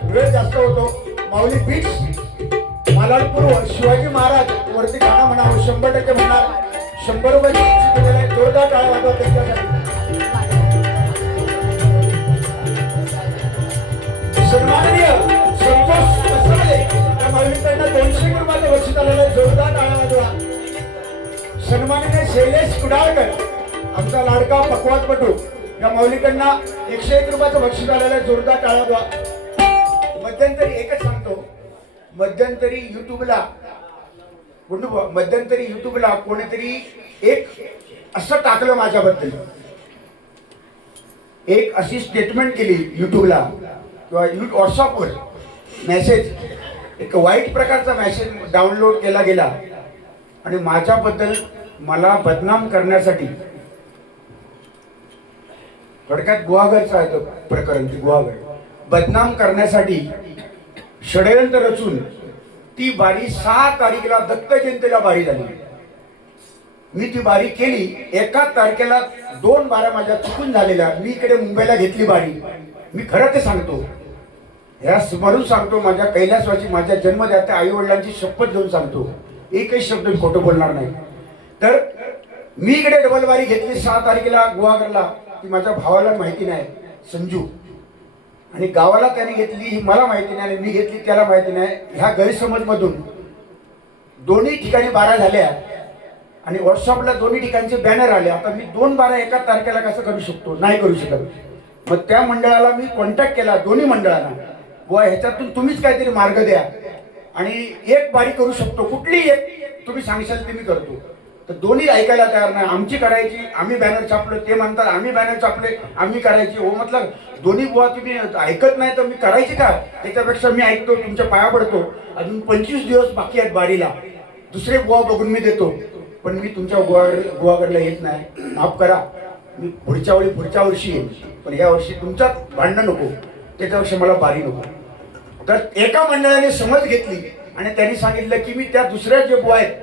वेळ जास्त होतो. माऊली बीच मालाडपूर शिवाजी महाराज वरती गाणं म्हणावं 100% म्हणणार. 100 रुपयाची बक्षीस दिलेलं आहे. जोरदार टाळ्या वाजवा त्यांच्यासाठी. सन्माननीय संतोष कसबे या माऊलींकडनं 200 रुपयाचं बक्षीस आलेलं आहे. जोरदार टाळ्या वाजवा. सन्माननीय शैलेश कुडाळकर आमचा लाडका पकवाजपटू या माऊलीकडनं 101 रुपयाचं बक्षीस आलेलं आहे. जोरदार टाळ्या वाजवा. मध्यंतरी एकच सांगतो, मध्यंतरी युट्यूबला कोणीतरी एक असं टाकलं माझ्याबद्दल, एक अशी स्टेटमेंट केली युट्यूबला किंवा व्हॉट्सअपवर मेसेज, एक वाईट प्रकारचा मेसेज डाउनलोड केला गेला आणि माझ्याबद्दल मला बदनाम करण्यासाठी, थोडक्यात गुहागरचं आहे तो प्रकरण, ती गुहागर बदनाम करण्यासाठी षडयंत्र रचून ती बारी 6 तारखेला दत्त जयंतीला बारी झाली. मी ती बारी केली. 1 तारखेला 2 बाऱ्या माझ्या चुकून झालेल्या. मी इकडे मुंबईला घेतली बारी. मी खरं ते सांगतो, ह्या स्मरून सांगतो, माझ्या कैलासवाची माझ्या जन्मदात्या आई वडिलांची शपथ घेऊन सांगतो, एकही शब्द मी खोटं बोलणार नाही. तर मी इकडे डबल बारी घेतली 6 तारखेला गुहागरला. ती माझ्या भावाला माहिती नाही, संजू, आणि गावाला त्याने घेतली ही मला माहिती नाही, आणि मी घेतली त्याला माहिती नाही. ह्या गैरसमज मधून दोन्ही ठिकाणी बारा झाल्या आणि व्हॉट्सअपला दोन्ही ठिकाणचे बॅनर आले. आता मी 2 बारा 1 तारखेला कसं करू शकतो? नाही करू शकत. मग त्या मंडळाला मी कॉन्टॅक्ट केला, दोन्ही मंडळांना, बुवा ह्याच्यातून तुम्हीच काहीतरी मार्ग द्या आणि एक बारी करू शकतो, कुठली एक तुम्ही सांगशाल ते मी करतो. तर दोन्ही ऐकायला तयार नाही. आमची करायची, आम्ही बॅनर छापलो, ते म्हणतात आम्ही बॅनर छापले, आम्ही करायची. हो म्हटलं दोन्ही बुवा तुम्ही ऐकत नाही तर मी करायची का? त्याच्यापेक्षा मी ऐकतो, तुमच्या पाया पडतो. अजून 25 दिवस बाकी आहेत बारीला, दुसरे बुवा बघून मी देतो, पण मी तुमच्या गुहागरला येत नाही. माफ करा, मी पुढच्या वर्षी येईल, पण या वर्षी तुमच्यात भांडणं नको, त्याच्यापेक्षा मला बारी नको. तर एका मंडळाने समज घेतली आणि त्यांनी सांगितलं की मी त्या दुसऱ्या जे बुवा आहेत,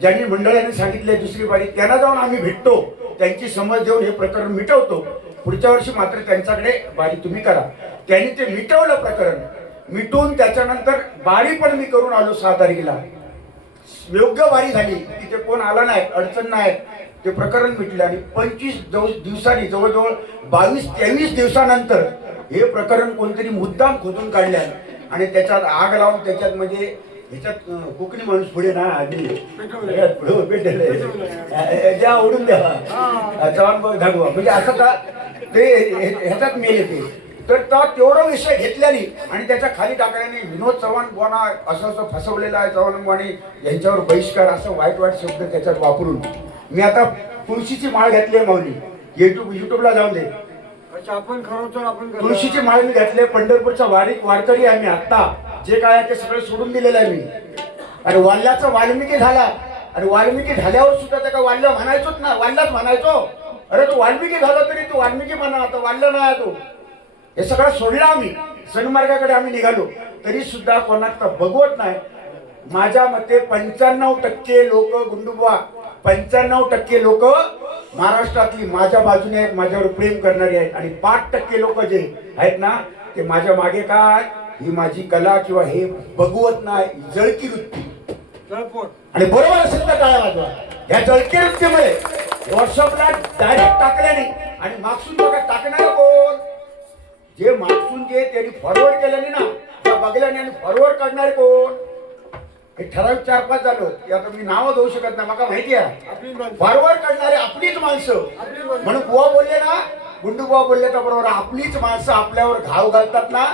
ज्यांनी मंडळाने सांगितले दुसरी बारी, त्यांना जाऊन आम्ही भेटतो, त्यांची समज देऊन हे प्रकरण मिटवतो. पुढच्या वर्षी मात्र त्यांच्याकडे बारी तुम्ही करा. त्यांनी ते मिटवलं प्रकरण. मिटून त्याच्यानंतर बारी पण मी करून आलो 6 तारखेला. योग्य बारी झाली, तिथे कोण आला नाही, अडचण नाही, ते प्रकरण मिटलं. आणि 25 दिवसांनी, जवळजवळ 22-23 दिवसानंतर हे प्रकरण कोणतरी मुद्दाम खोदून काढल्या आणि त्याच्यात आग लावून त्याच्यात म्हणजे ह्याच्यात कोकणी माणूस पुढे ना आधी द्या ओढून द्यावा चव्हाण बघ धागवा म्हणजे असं का ते ह्याच्यात मेले ते. तर तेवढा विषय घेतल्याने आणि त्याच्या खाली टाकल्याने विनोद चव्हाण बुवाना असं फसवलेलं आहे, चव्हाण बुवाने यांच्यावर बहिष्कार, असं वाईट शब्द त्याच्यात वापरून मी आता तुळशीची माळ घातली आहे माऊली. युट्यूबला जाऊन दे, आपण खरवतो, आपण तुळशीची माळ मी घातली. पंढरपूरचा वारकरी आहे मी. आता जे काय आहे ते सगळं सोडून दिलेलं आहे मी. आणि वाल्याचा वाल्मिकी झाला, आणि वाल्मिकी झाल्यावर सुद्धा त्या वाल्य म्हणायचोच ना, वाल्याच म्हणायचो. अरे तू वाल्मिकी झाला तरी तू वाल्मिकी म्हणा, आता वाल्य नाही तो. हे सगळं सोडलं आम्ही, सन्मार्गाकडे आम्ही निघालो, तरी सुद्धा कोणाला बघवत नाही. माझ्या मते 95% लोक गुंडुबा, 95% लोक महाराष्ट्रातली माझ्या बाजूने आहेत, माझ्यावर प्रेम करणारी आहेत. आणि 5% लोक जे आहेत ना ते माझ्या मागे काय, ही माझी कला किंवा हे बघवत नाही, जळकी वृत्ती. आणि बरोबर असेल तर टाळ्या वाजवा. या जळकी वृत्तीमुळे व्हॉट्सअपला डायरेक्ट टाकल्याने आणि मागसून बघा टाकणार कोण, जे मागसून जे त्यांनी फॉरवर्ड केल्याने ना त्या बघल्याने आणि फॉरवर्ड करणारे कोण, हे ठराविक 4-5 झालं. आता मी नावं देऊ शकत नाही, मला माहिती आहे. फॉरवर्ड करणारे आपलीच माणसं. म्हणून बुवा बोलले ना, गुंडू बुवा बोलले तर बरोबर, आपलीच माणसं आपल्यावर घाव घालतात ना,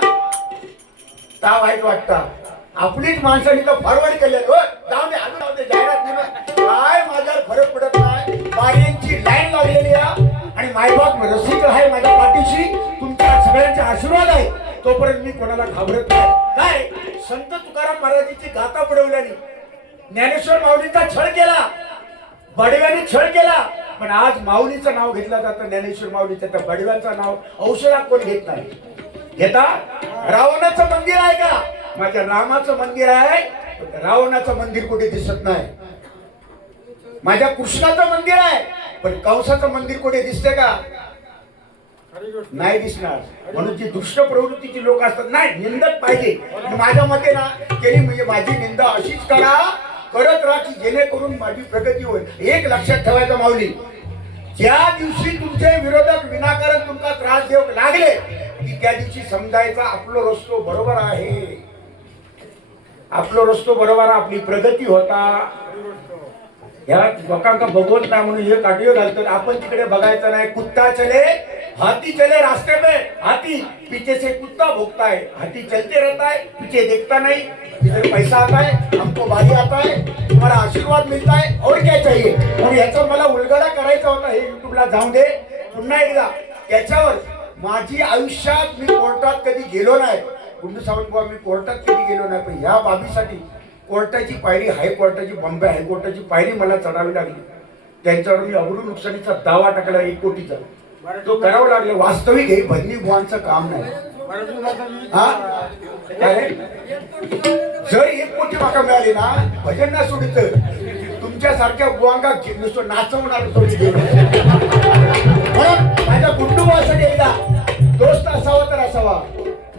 ता वाईट वाटतात. आपलीच माणसांनी तर फॉरवर्ड केले, जाऊ दे अजून जाहिरात काय माझ्यावर फरक पडत नाही. बारींची लाईन लागलेली आहे आणि मायबाप रसिक आहे माझ्या पाठीशी. तुमच्या सगळ्यांचे आशीर्वाद आहे, तोपर्यंत मी कोणाला घाबरत नाही. काय संत तुकाराम महाराजांची गाथा पडवल्याने, ज्ञानेश्वर माऊलींचा छळ केला, बडव्याने छळ केला, पण आज माऊलीचं नाव घेतलं जातं ज्ञानेश्वर माऊलीचं. तर बडव्याचं नाव औषधात कोण घेत नाही. घेता रावणाचं मंदिर आहे का? माझ्या रामाचं मंदिर आहे, रावणाचं मंदिर कुठे दिसत नाही. माझ्या कृष्णाचं मंदिर आहे, पण कंसाचं मंदिर कुठे दिसते का? नाही दिसणार. म्हणून जी दुष्ट प्रवृत्तीची लोक असतात, नाही निंदक पाहिजे. माझ्या मते ना केली म्हणजे माझी निंदा अशीच करा करत राहा की जेणेकरून माझी प्रगती होईल. एक लक्षात ठेवायचं माऊली, ज्या दिवशी तुमचे विरोधक विनाकारण तुमचा त्रास देऊ लागले की त्या दिवशी समजायचा आपलो रस्तो बरोबर आहे, आपलो रस्तो बरोबर आहे, आपली प्रगती होता. या लोकांका बघवत नाही म्हणून हे काठीवर घालतो. आपण तिकडे बघायचं नाही. कुत्ता चले हाथी चले रास्ते पे, हाथी पीछे से कुत्ता भोगता है, हाथी चलते रहता है पीछे देखता नहीं. इधर पैसा आता है, हमको बारी आता है, तुम्हाला आशीर्वाद मिळता है, और क्या चाहिए. म्हणून याचा मला उलगडा करायचा होता. हे युट्यूबला जाऊन दे. पुन्हा एकदा त्याच्यावर माझी आयुष्यात मी कोर्टात कधी गेलो नाही. गुंडू सावंत बुवा मी कोर्टात कधी गेलो नाही, पण ह्या बाबीसाठी कोर्टाची पायरी, हायकोर्टाची, बॉम्बे हायकोर्टाची पायरी मला चढावी लागली. त्यांच्यावर मी अब्रू नुकसानीचा दावा टाकला 1 कोटीचा. तो करावं लागलं. वास्तविक हे भजनी बुवांचं काम नाही. हा काय रे? जर 1 कोटी माका मिळाली ना, भजन ना सोडित तुमच्यासारख्या बुवांका नुसतं नाचवणार सोडित. माझ्या गुंडू बुवासाठी एकदा दोस्त असावा तर असावा.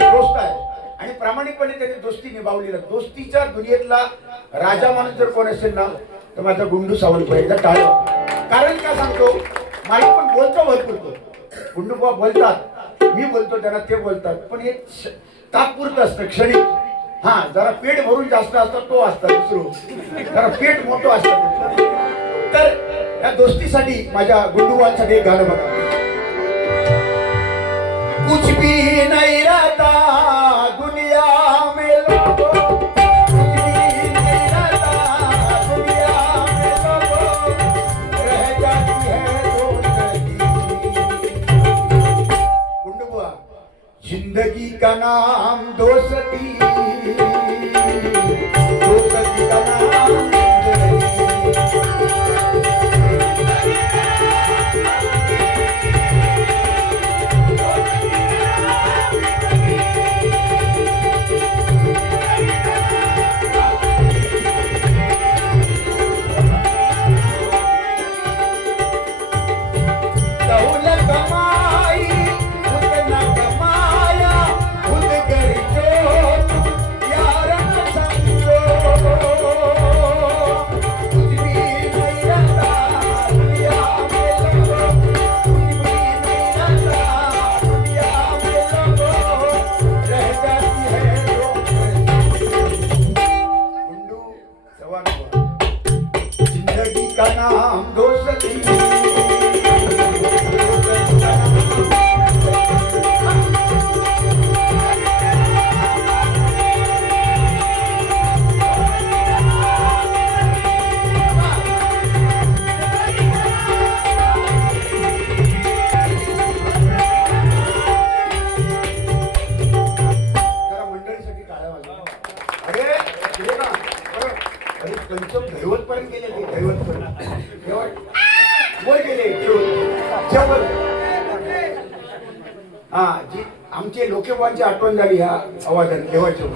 दोस्त आहे आणि प्रामाणिकपणे त्यांनी दोस्ती निभावलेला. दोस्तीच्या दुनियेतला राजा माणूस जर कोण असेल ना तर माझा गुंडू सावंत एकदा टाळा. कारण का सांगतो, मला पण बोलतो भरपूर. गुंडू बुवा बोलतात, मी बोलतो, त्यांना ते बोलतात, पण हे तात्पुरतं असतं, क्षणिक. हा जरा पेट भरून जास्त असतात तो असतात, दुसरं जरा पेट मोठं असतं. तर या दोस्तीसाठी माझ्या गुंडू बुवांसाठी एक गाणं बघा. कुछ भी नहीं रहता दुनिया में लोगों, कुछ भी नहीं रहता दुनिया में लोगों, रह जाती है दोस्ती. गुंडू बुआ, जिंदगी का नाम दोस्ती, दोस्ती का नाम हा जी आमचे लोकेबांची आठवण झाली ह्या आवाजाने देवाच्या.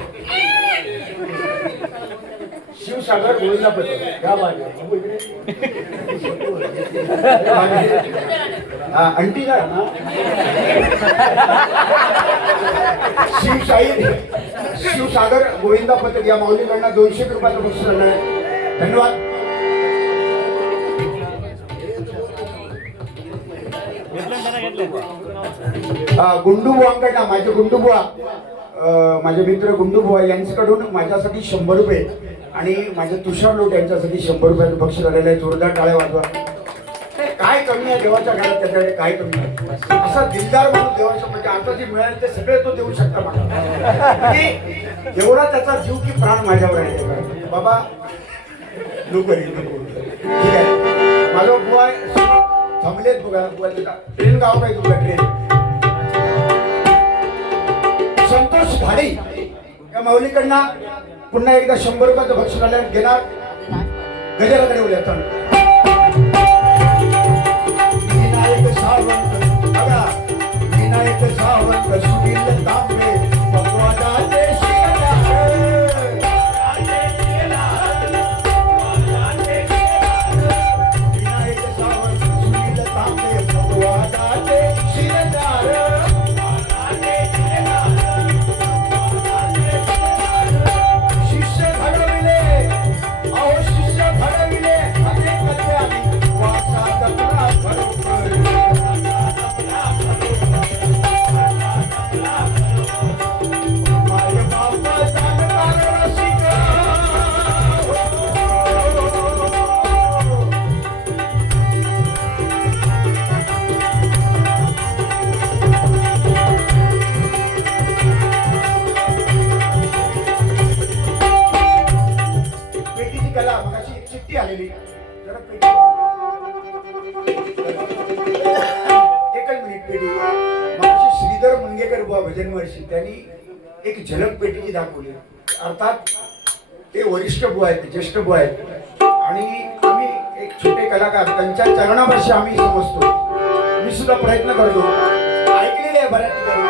शिवसागर गोविंदा पत्र या बाजू अंटी का ना शिवसागर गोविंदा पत्र या माऊलीकडनं 200 रुपयाचं बक्षीस आहे. धन्यवाद. गुंडू बुवांकडनं माझे गुंडू बुवा, माझे मित्र गुंडू बुवा यांच्याकडून माझ्यासाठी 100 रुपये आणि माझे तुषार लोट यांच्यासाठी 100 रुपयाचं बक्षीस आलेलं आहे. जोरदार टाळ्या वाजवा. काय कमी आहे देवाच्या घरात, त्याच्याकडे काय कमी आहे. असा दिलदार माणूस देवाच्या, म्हणजे आता जे मिळाले ते सगळे तो देऊ शकता मला. एवढा त्याचा जीव की प्राण माझ्यावर आहे. बाबा नको ठीक आहे. माझा बुवा थांबलेत बघा. बुवा ट्रेन गाव काय तुला ट्रेन संतोष घाडी या माऊलीकडनं पुन्हा एकदा 100 रुपयाचं बक्षीस आल्यावर घेणार. गजराकडे उद्या विनायक सावंत बघा, विनायक सावंत सुनील तांबे पकवाजाचे विनायक सावंत सुनील तांबे पकवाजाचे शिरदार. शिष्य घडविले अहो जरा पेटी. एकच मिनिट पेटी. मागची श्रीधर मुंगेकर बुवा भजन वर्षी त्यांनी एक झलक पेटीची दाखवली. अर्थात ते वरिष्ठ बुवा आहेत, ज्येष्ठ बुवा आहेत आणि आम्ही एक छोटे कलाकार त्यांच्या चरणापाशी आम्ही समजतो. मी सुद्धा प्रयत्न करतो, ऐकलेले आहे बऱ्याच ठिकाणी.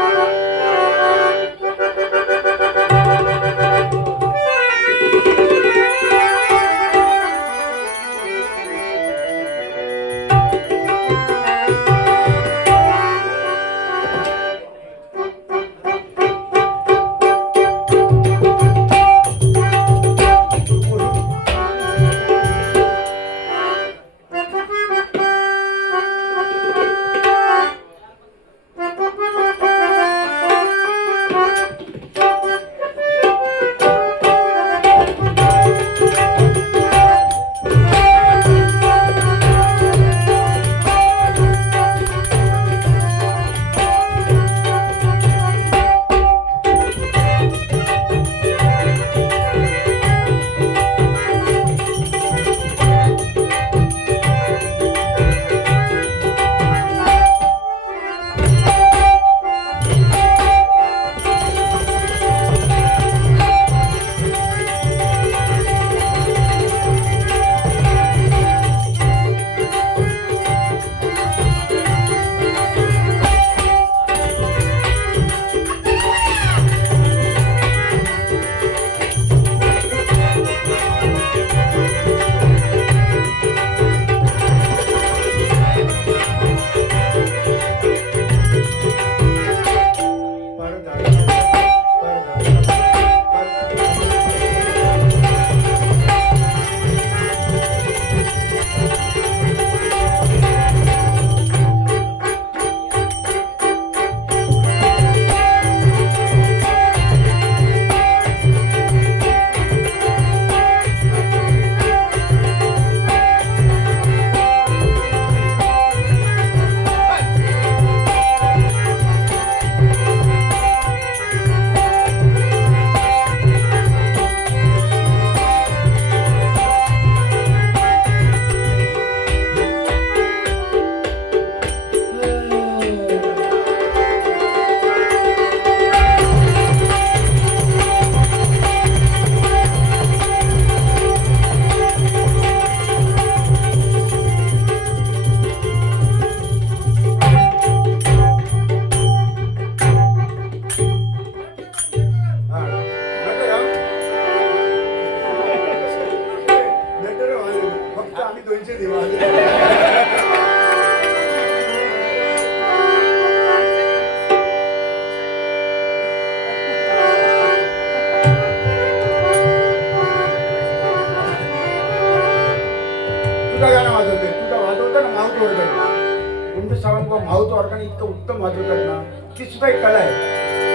माऊथ ऑर्गन इतकं उत्तम वाजवतात ना, ती सुद्धा एक कला आहे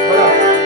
बघा.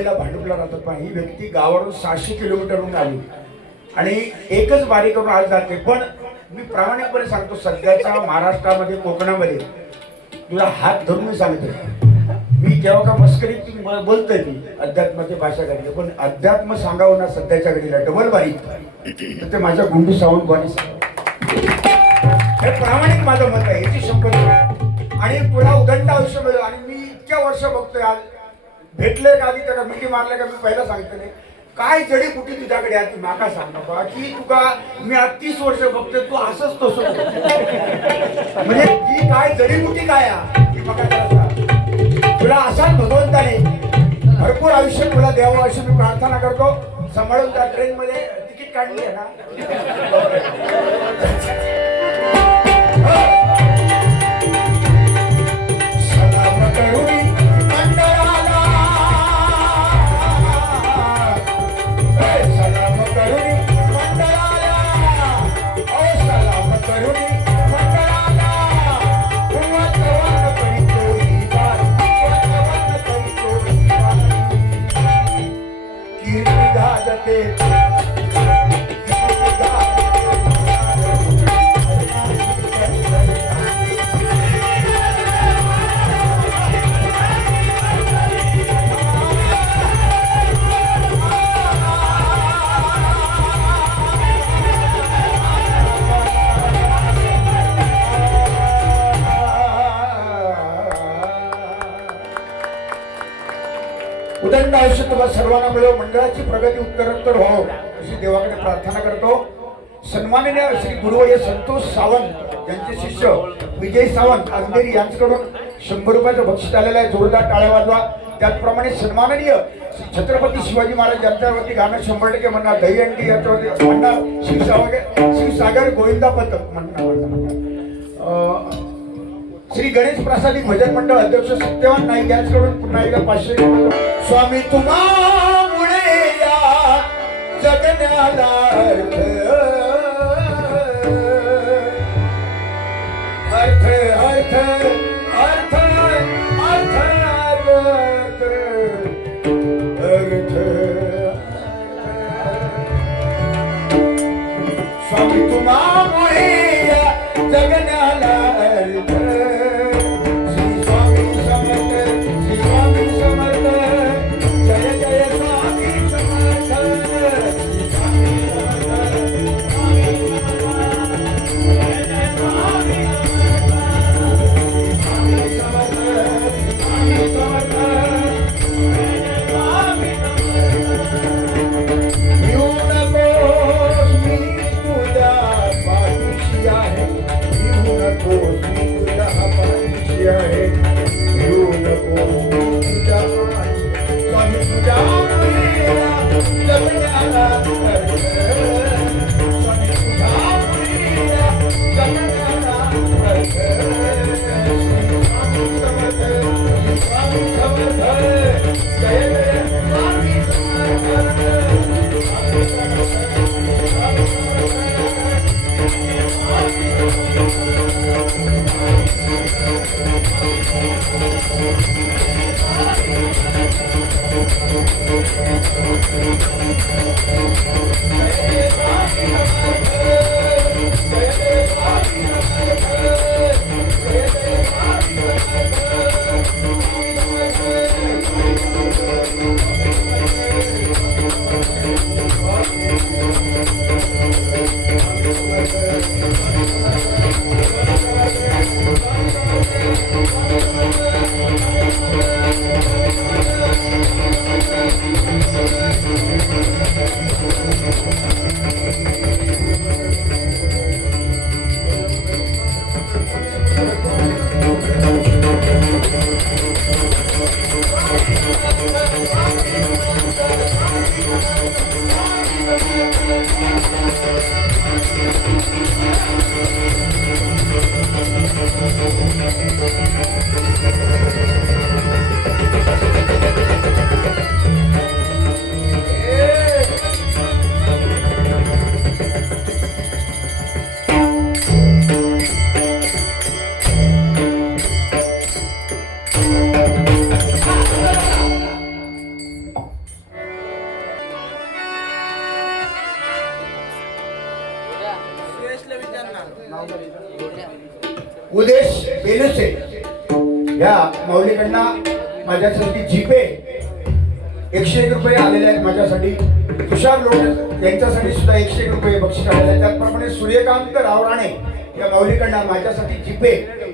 मुंबईला भांडुपला राहतात, पण ही व्यक्ती गावावरून 600 किलोमीटरहून आली आणि एकच बारी करून आज जाते. पण मी प्रामाणिकपणे सांगतो, सध्याच्या महाराष्ट्रामध्ये, कोकणामध्ये तुला हात धरून मी सांगतो, मी जेव्हा का मस्करी बोलतोय, मी अध्यात्माची भाषा करते, पण अध्यात्म सांगावं ना सध्याच्या घडीला डबल बारी तर ते माझ्या गुंडू सावंत बारी सांग. हे प्रामाणिक माझं मत आहे, याची शंभर. आणि तुला उदंड आयुष्य मिळेल. आणि मी इतक्या वर्ष बघतोय, आज भेटले का आधी का मिठी मारले का, मी पहिला सांगितलं काय जडीबुटी तुझ्याकडे आहे ती माका सांग नका की तुका मी आज 30 वर्ष बघतोय तू असंच तसं म्हणजे ती काय जडीबुटी काय ती माका सांग. तुला असाच भगवंताने भरपूर आयुष्य तुला द्यावं अशी मी प्रार्थना करतो. सांभाळून त्या ट्रेन मध्ये तिकीट काढली आहे ना. सलाम करुणी मंडळाला, सलाम करुणी मंडळाला, ओ सलाम करुणी मंडळाला, वतवन करीतो दीवार, वतवन करीतो दीवार, कीर्ती गाजते उदंड आयुष्य तुम्हाला सर्वांना मिळो, मंडळाची प्रगती उत्तरोत्तर व्हावं अशी देवाकडे प्रार्थना करतो. सन्माननीय श्री गुरुवर्य संतोष सावंत यांचे शिष्य विजय सावंत अंधेरी यांच्याकडून 100 रुपयाचं बक्षीस आलेलं आहे. जोरदार टाळ्या वाजवा. त्याचप्रमाणे सन्माननीय श्री छत्रपती शिवाजी महाराज यांच्यावरती गाणं 100% म्हणणार, दहीहंडी याच्यावरती म्हणणार, श्रीसागर गोविंदा पथक म्हणणार, श्री गणेश प्रसादी भजन मंडळ अध्यक्ष सत्यवान नाईक यांच्याकडून पुन्हा एकदा 500 रुपये. स्वामी तुम्हामुळे या जगण्याला अर्थ, अर्थ अर्थ अर्थ अर्थ अर्थ स्वामी तुम्हामुळे या जगण्याला अर्थ. श्री स्वामी समर्थ, श्री स्वामी समर्थ, जय जय स्वामी समर्थ, श्री स्वामी समर्थ, स्वामी समर्थ, जय जय स्वामी समर्थ, स्वामी समर्थ, जय जय स्वामी समर्थ. येऊ नकोस मी तुझ्या पाठीशी आहे, येऊ नकोस मी तुझ्या पाठीशी आहे, येऊ नकोस मी तुझ्या पाठीशी. स्वामी तुझ्यामुळे जगण्याला अर्थ, स्वामी तुझ्यामुळे जगण्याला अर्थ. श्री स्वामी समर्थ, श्री स्वामी समर्थ, जय जय स्वामी समर्थ, स्वामी समर्थ, स्वामी उदेश बेलुसे या माऊलीकडनं माझ्यासाठी जीपे 101 रुपये आलेले आहेत माझ्यासाठी. तुषार लोक यांच्यासाठी सुद्धा 101 रुपये बक्षीस आलेले आहेत. त्याचप्रमाणे सूर्यकांत रावराणे या माऊलीकडनं माझ्यासाठी जीपे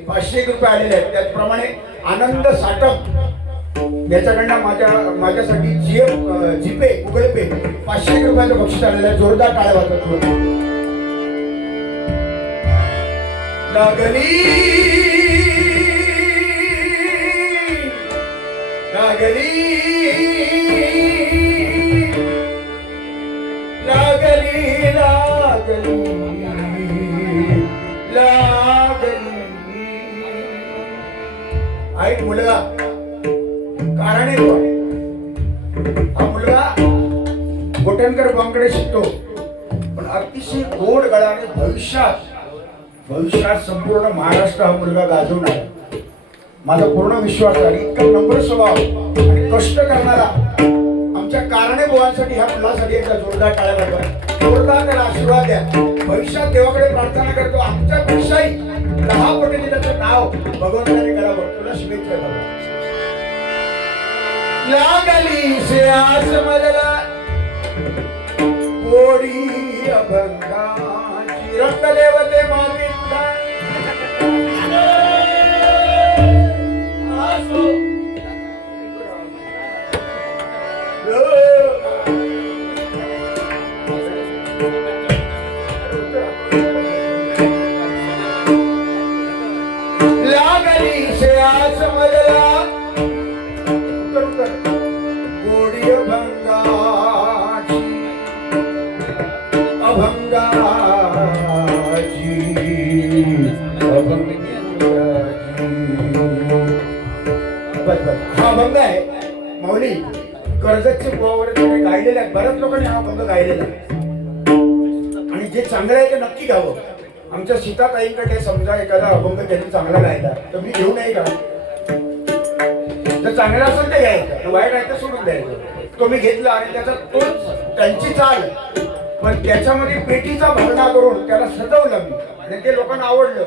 501 रुपये आलेले आहेत. त्याचप्रमाणे आनंद साटप याच्याकडनं माझ्यासाठी जीपे गुगल पे 501 रुपयाचं बक्षीस आलेलं आहे. जोरदार टाळ्या वाजवत लागली लागली लागली लागली लागली. एक मुलगा कारणे हा मुलगा गोटनकर बांकडे शिकतो, पण अतिशय गोड गळाने भविष्यात संपूर्ण महाराष्ट्र हा मुलगा गाजवणार माझा पूर्ण विश्वास आहे. इतका नम्र स्वभाव आणि कष्ट करणारा आमच्या कारणे बुवांसाठी ह्या मुलासाठी एकदा जोरदार टाळ्या वाजवा. जोरदार त्याला आशीर्वाद द्या. भविष्यात देवाकडे प्रार्थना करतो आमच्यापेक्षाही 10 पटीने त्याचं नाव भगवंताने करावं. तुला शुभेच्छा बाबा. लागली से आस मजला गोडी अभंगाची रंगदेवते मागितला लागली से आस मजला गोडी अभंगाची हा अभंग आहे माऊली कर्जतचे बुवावर गायलेला आहे. बऱ्याच लोकांनी हा अभंग गायलेला आहे आणि जे चांगलं आहे ते नक्की गावं. आमच्या सीताताईंकडे समजा एखादा अभंग त्यांनी चांगला गायला तर मी घेऊ नाही का? जर चांगला असेल ते घ्यायचं, वाईट आहे तर सोडून द्यायचं. तो मी घेतला आणि त्याचा तोच त्यांची चाल, पण त्याच्यामध्ये पेटीचा भरणा करून त्याला सजवलं मी आणि ते लोकांना आवडलं.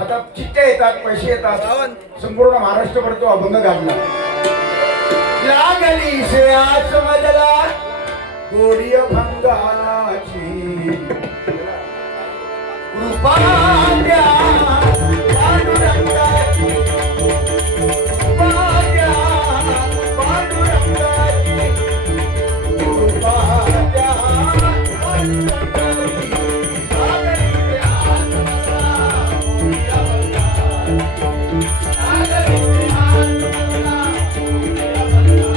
आता चिठ्ठ्या येतात, पैसे येतात, संपूर्ण महाराष्ट्रभर तो अभंग गाजला. लागली से आस मजला गोडी अभंगाची कृपा द्या पांडुरंगाची, कृपा द्या पांडुरंगाची, कृपा द्या पांडुरंगाची. लागली से आस मजला गोडी अभंगाची, लागली से आस मजला गोडी अभंगाची.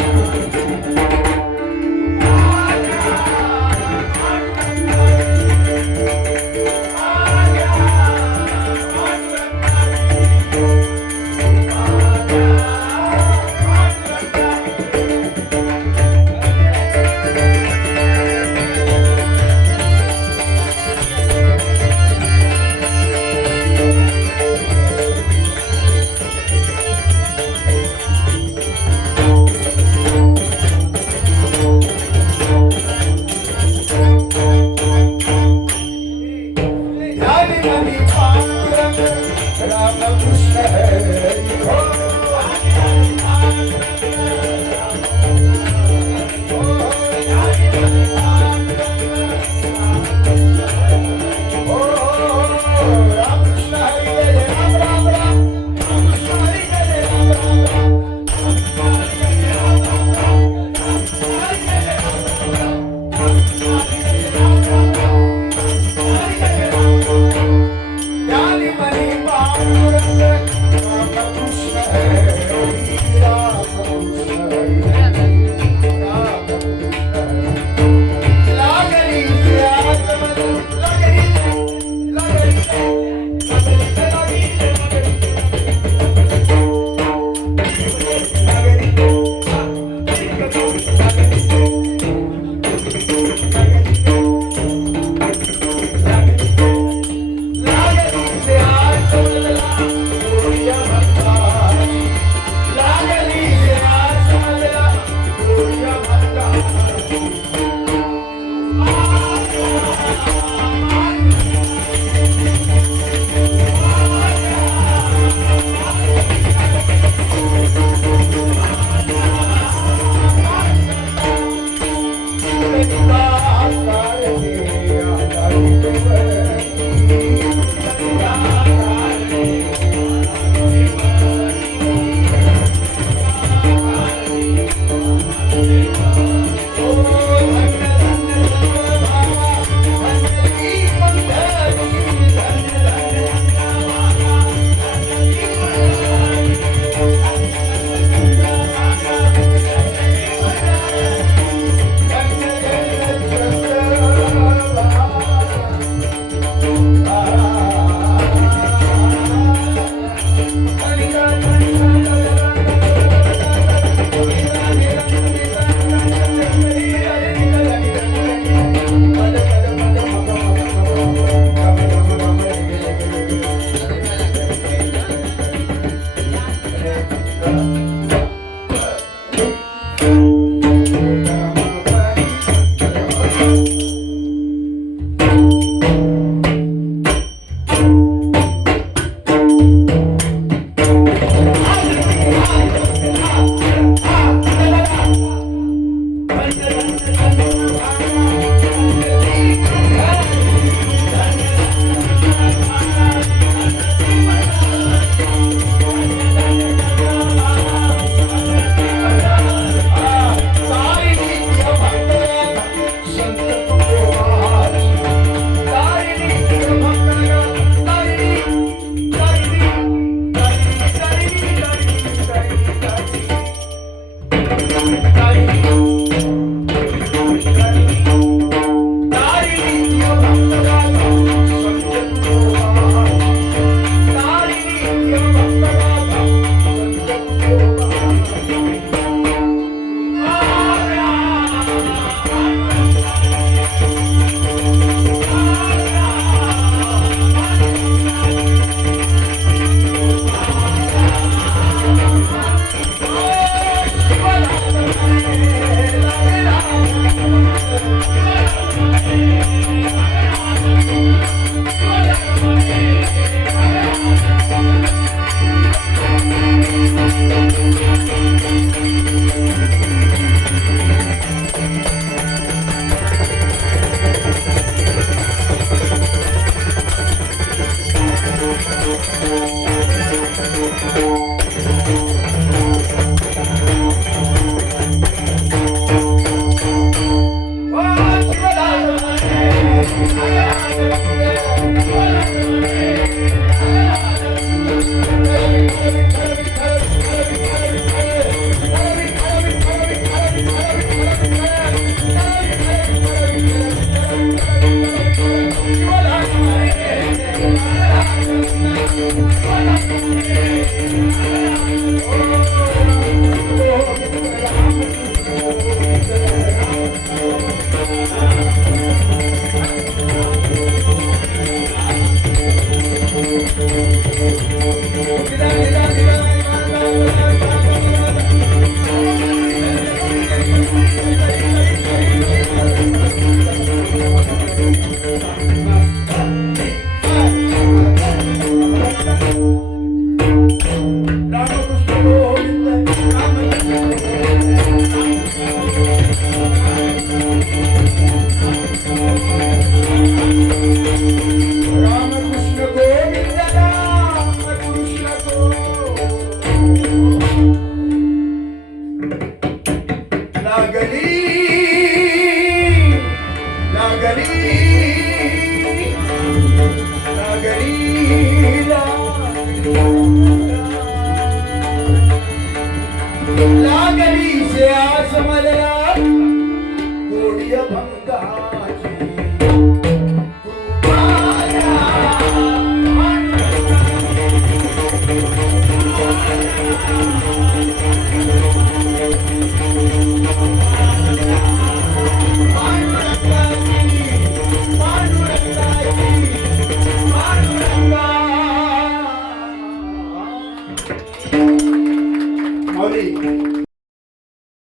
लागली से आसमलला गोडिया भंग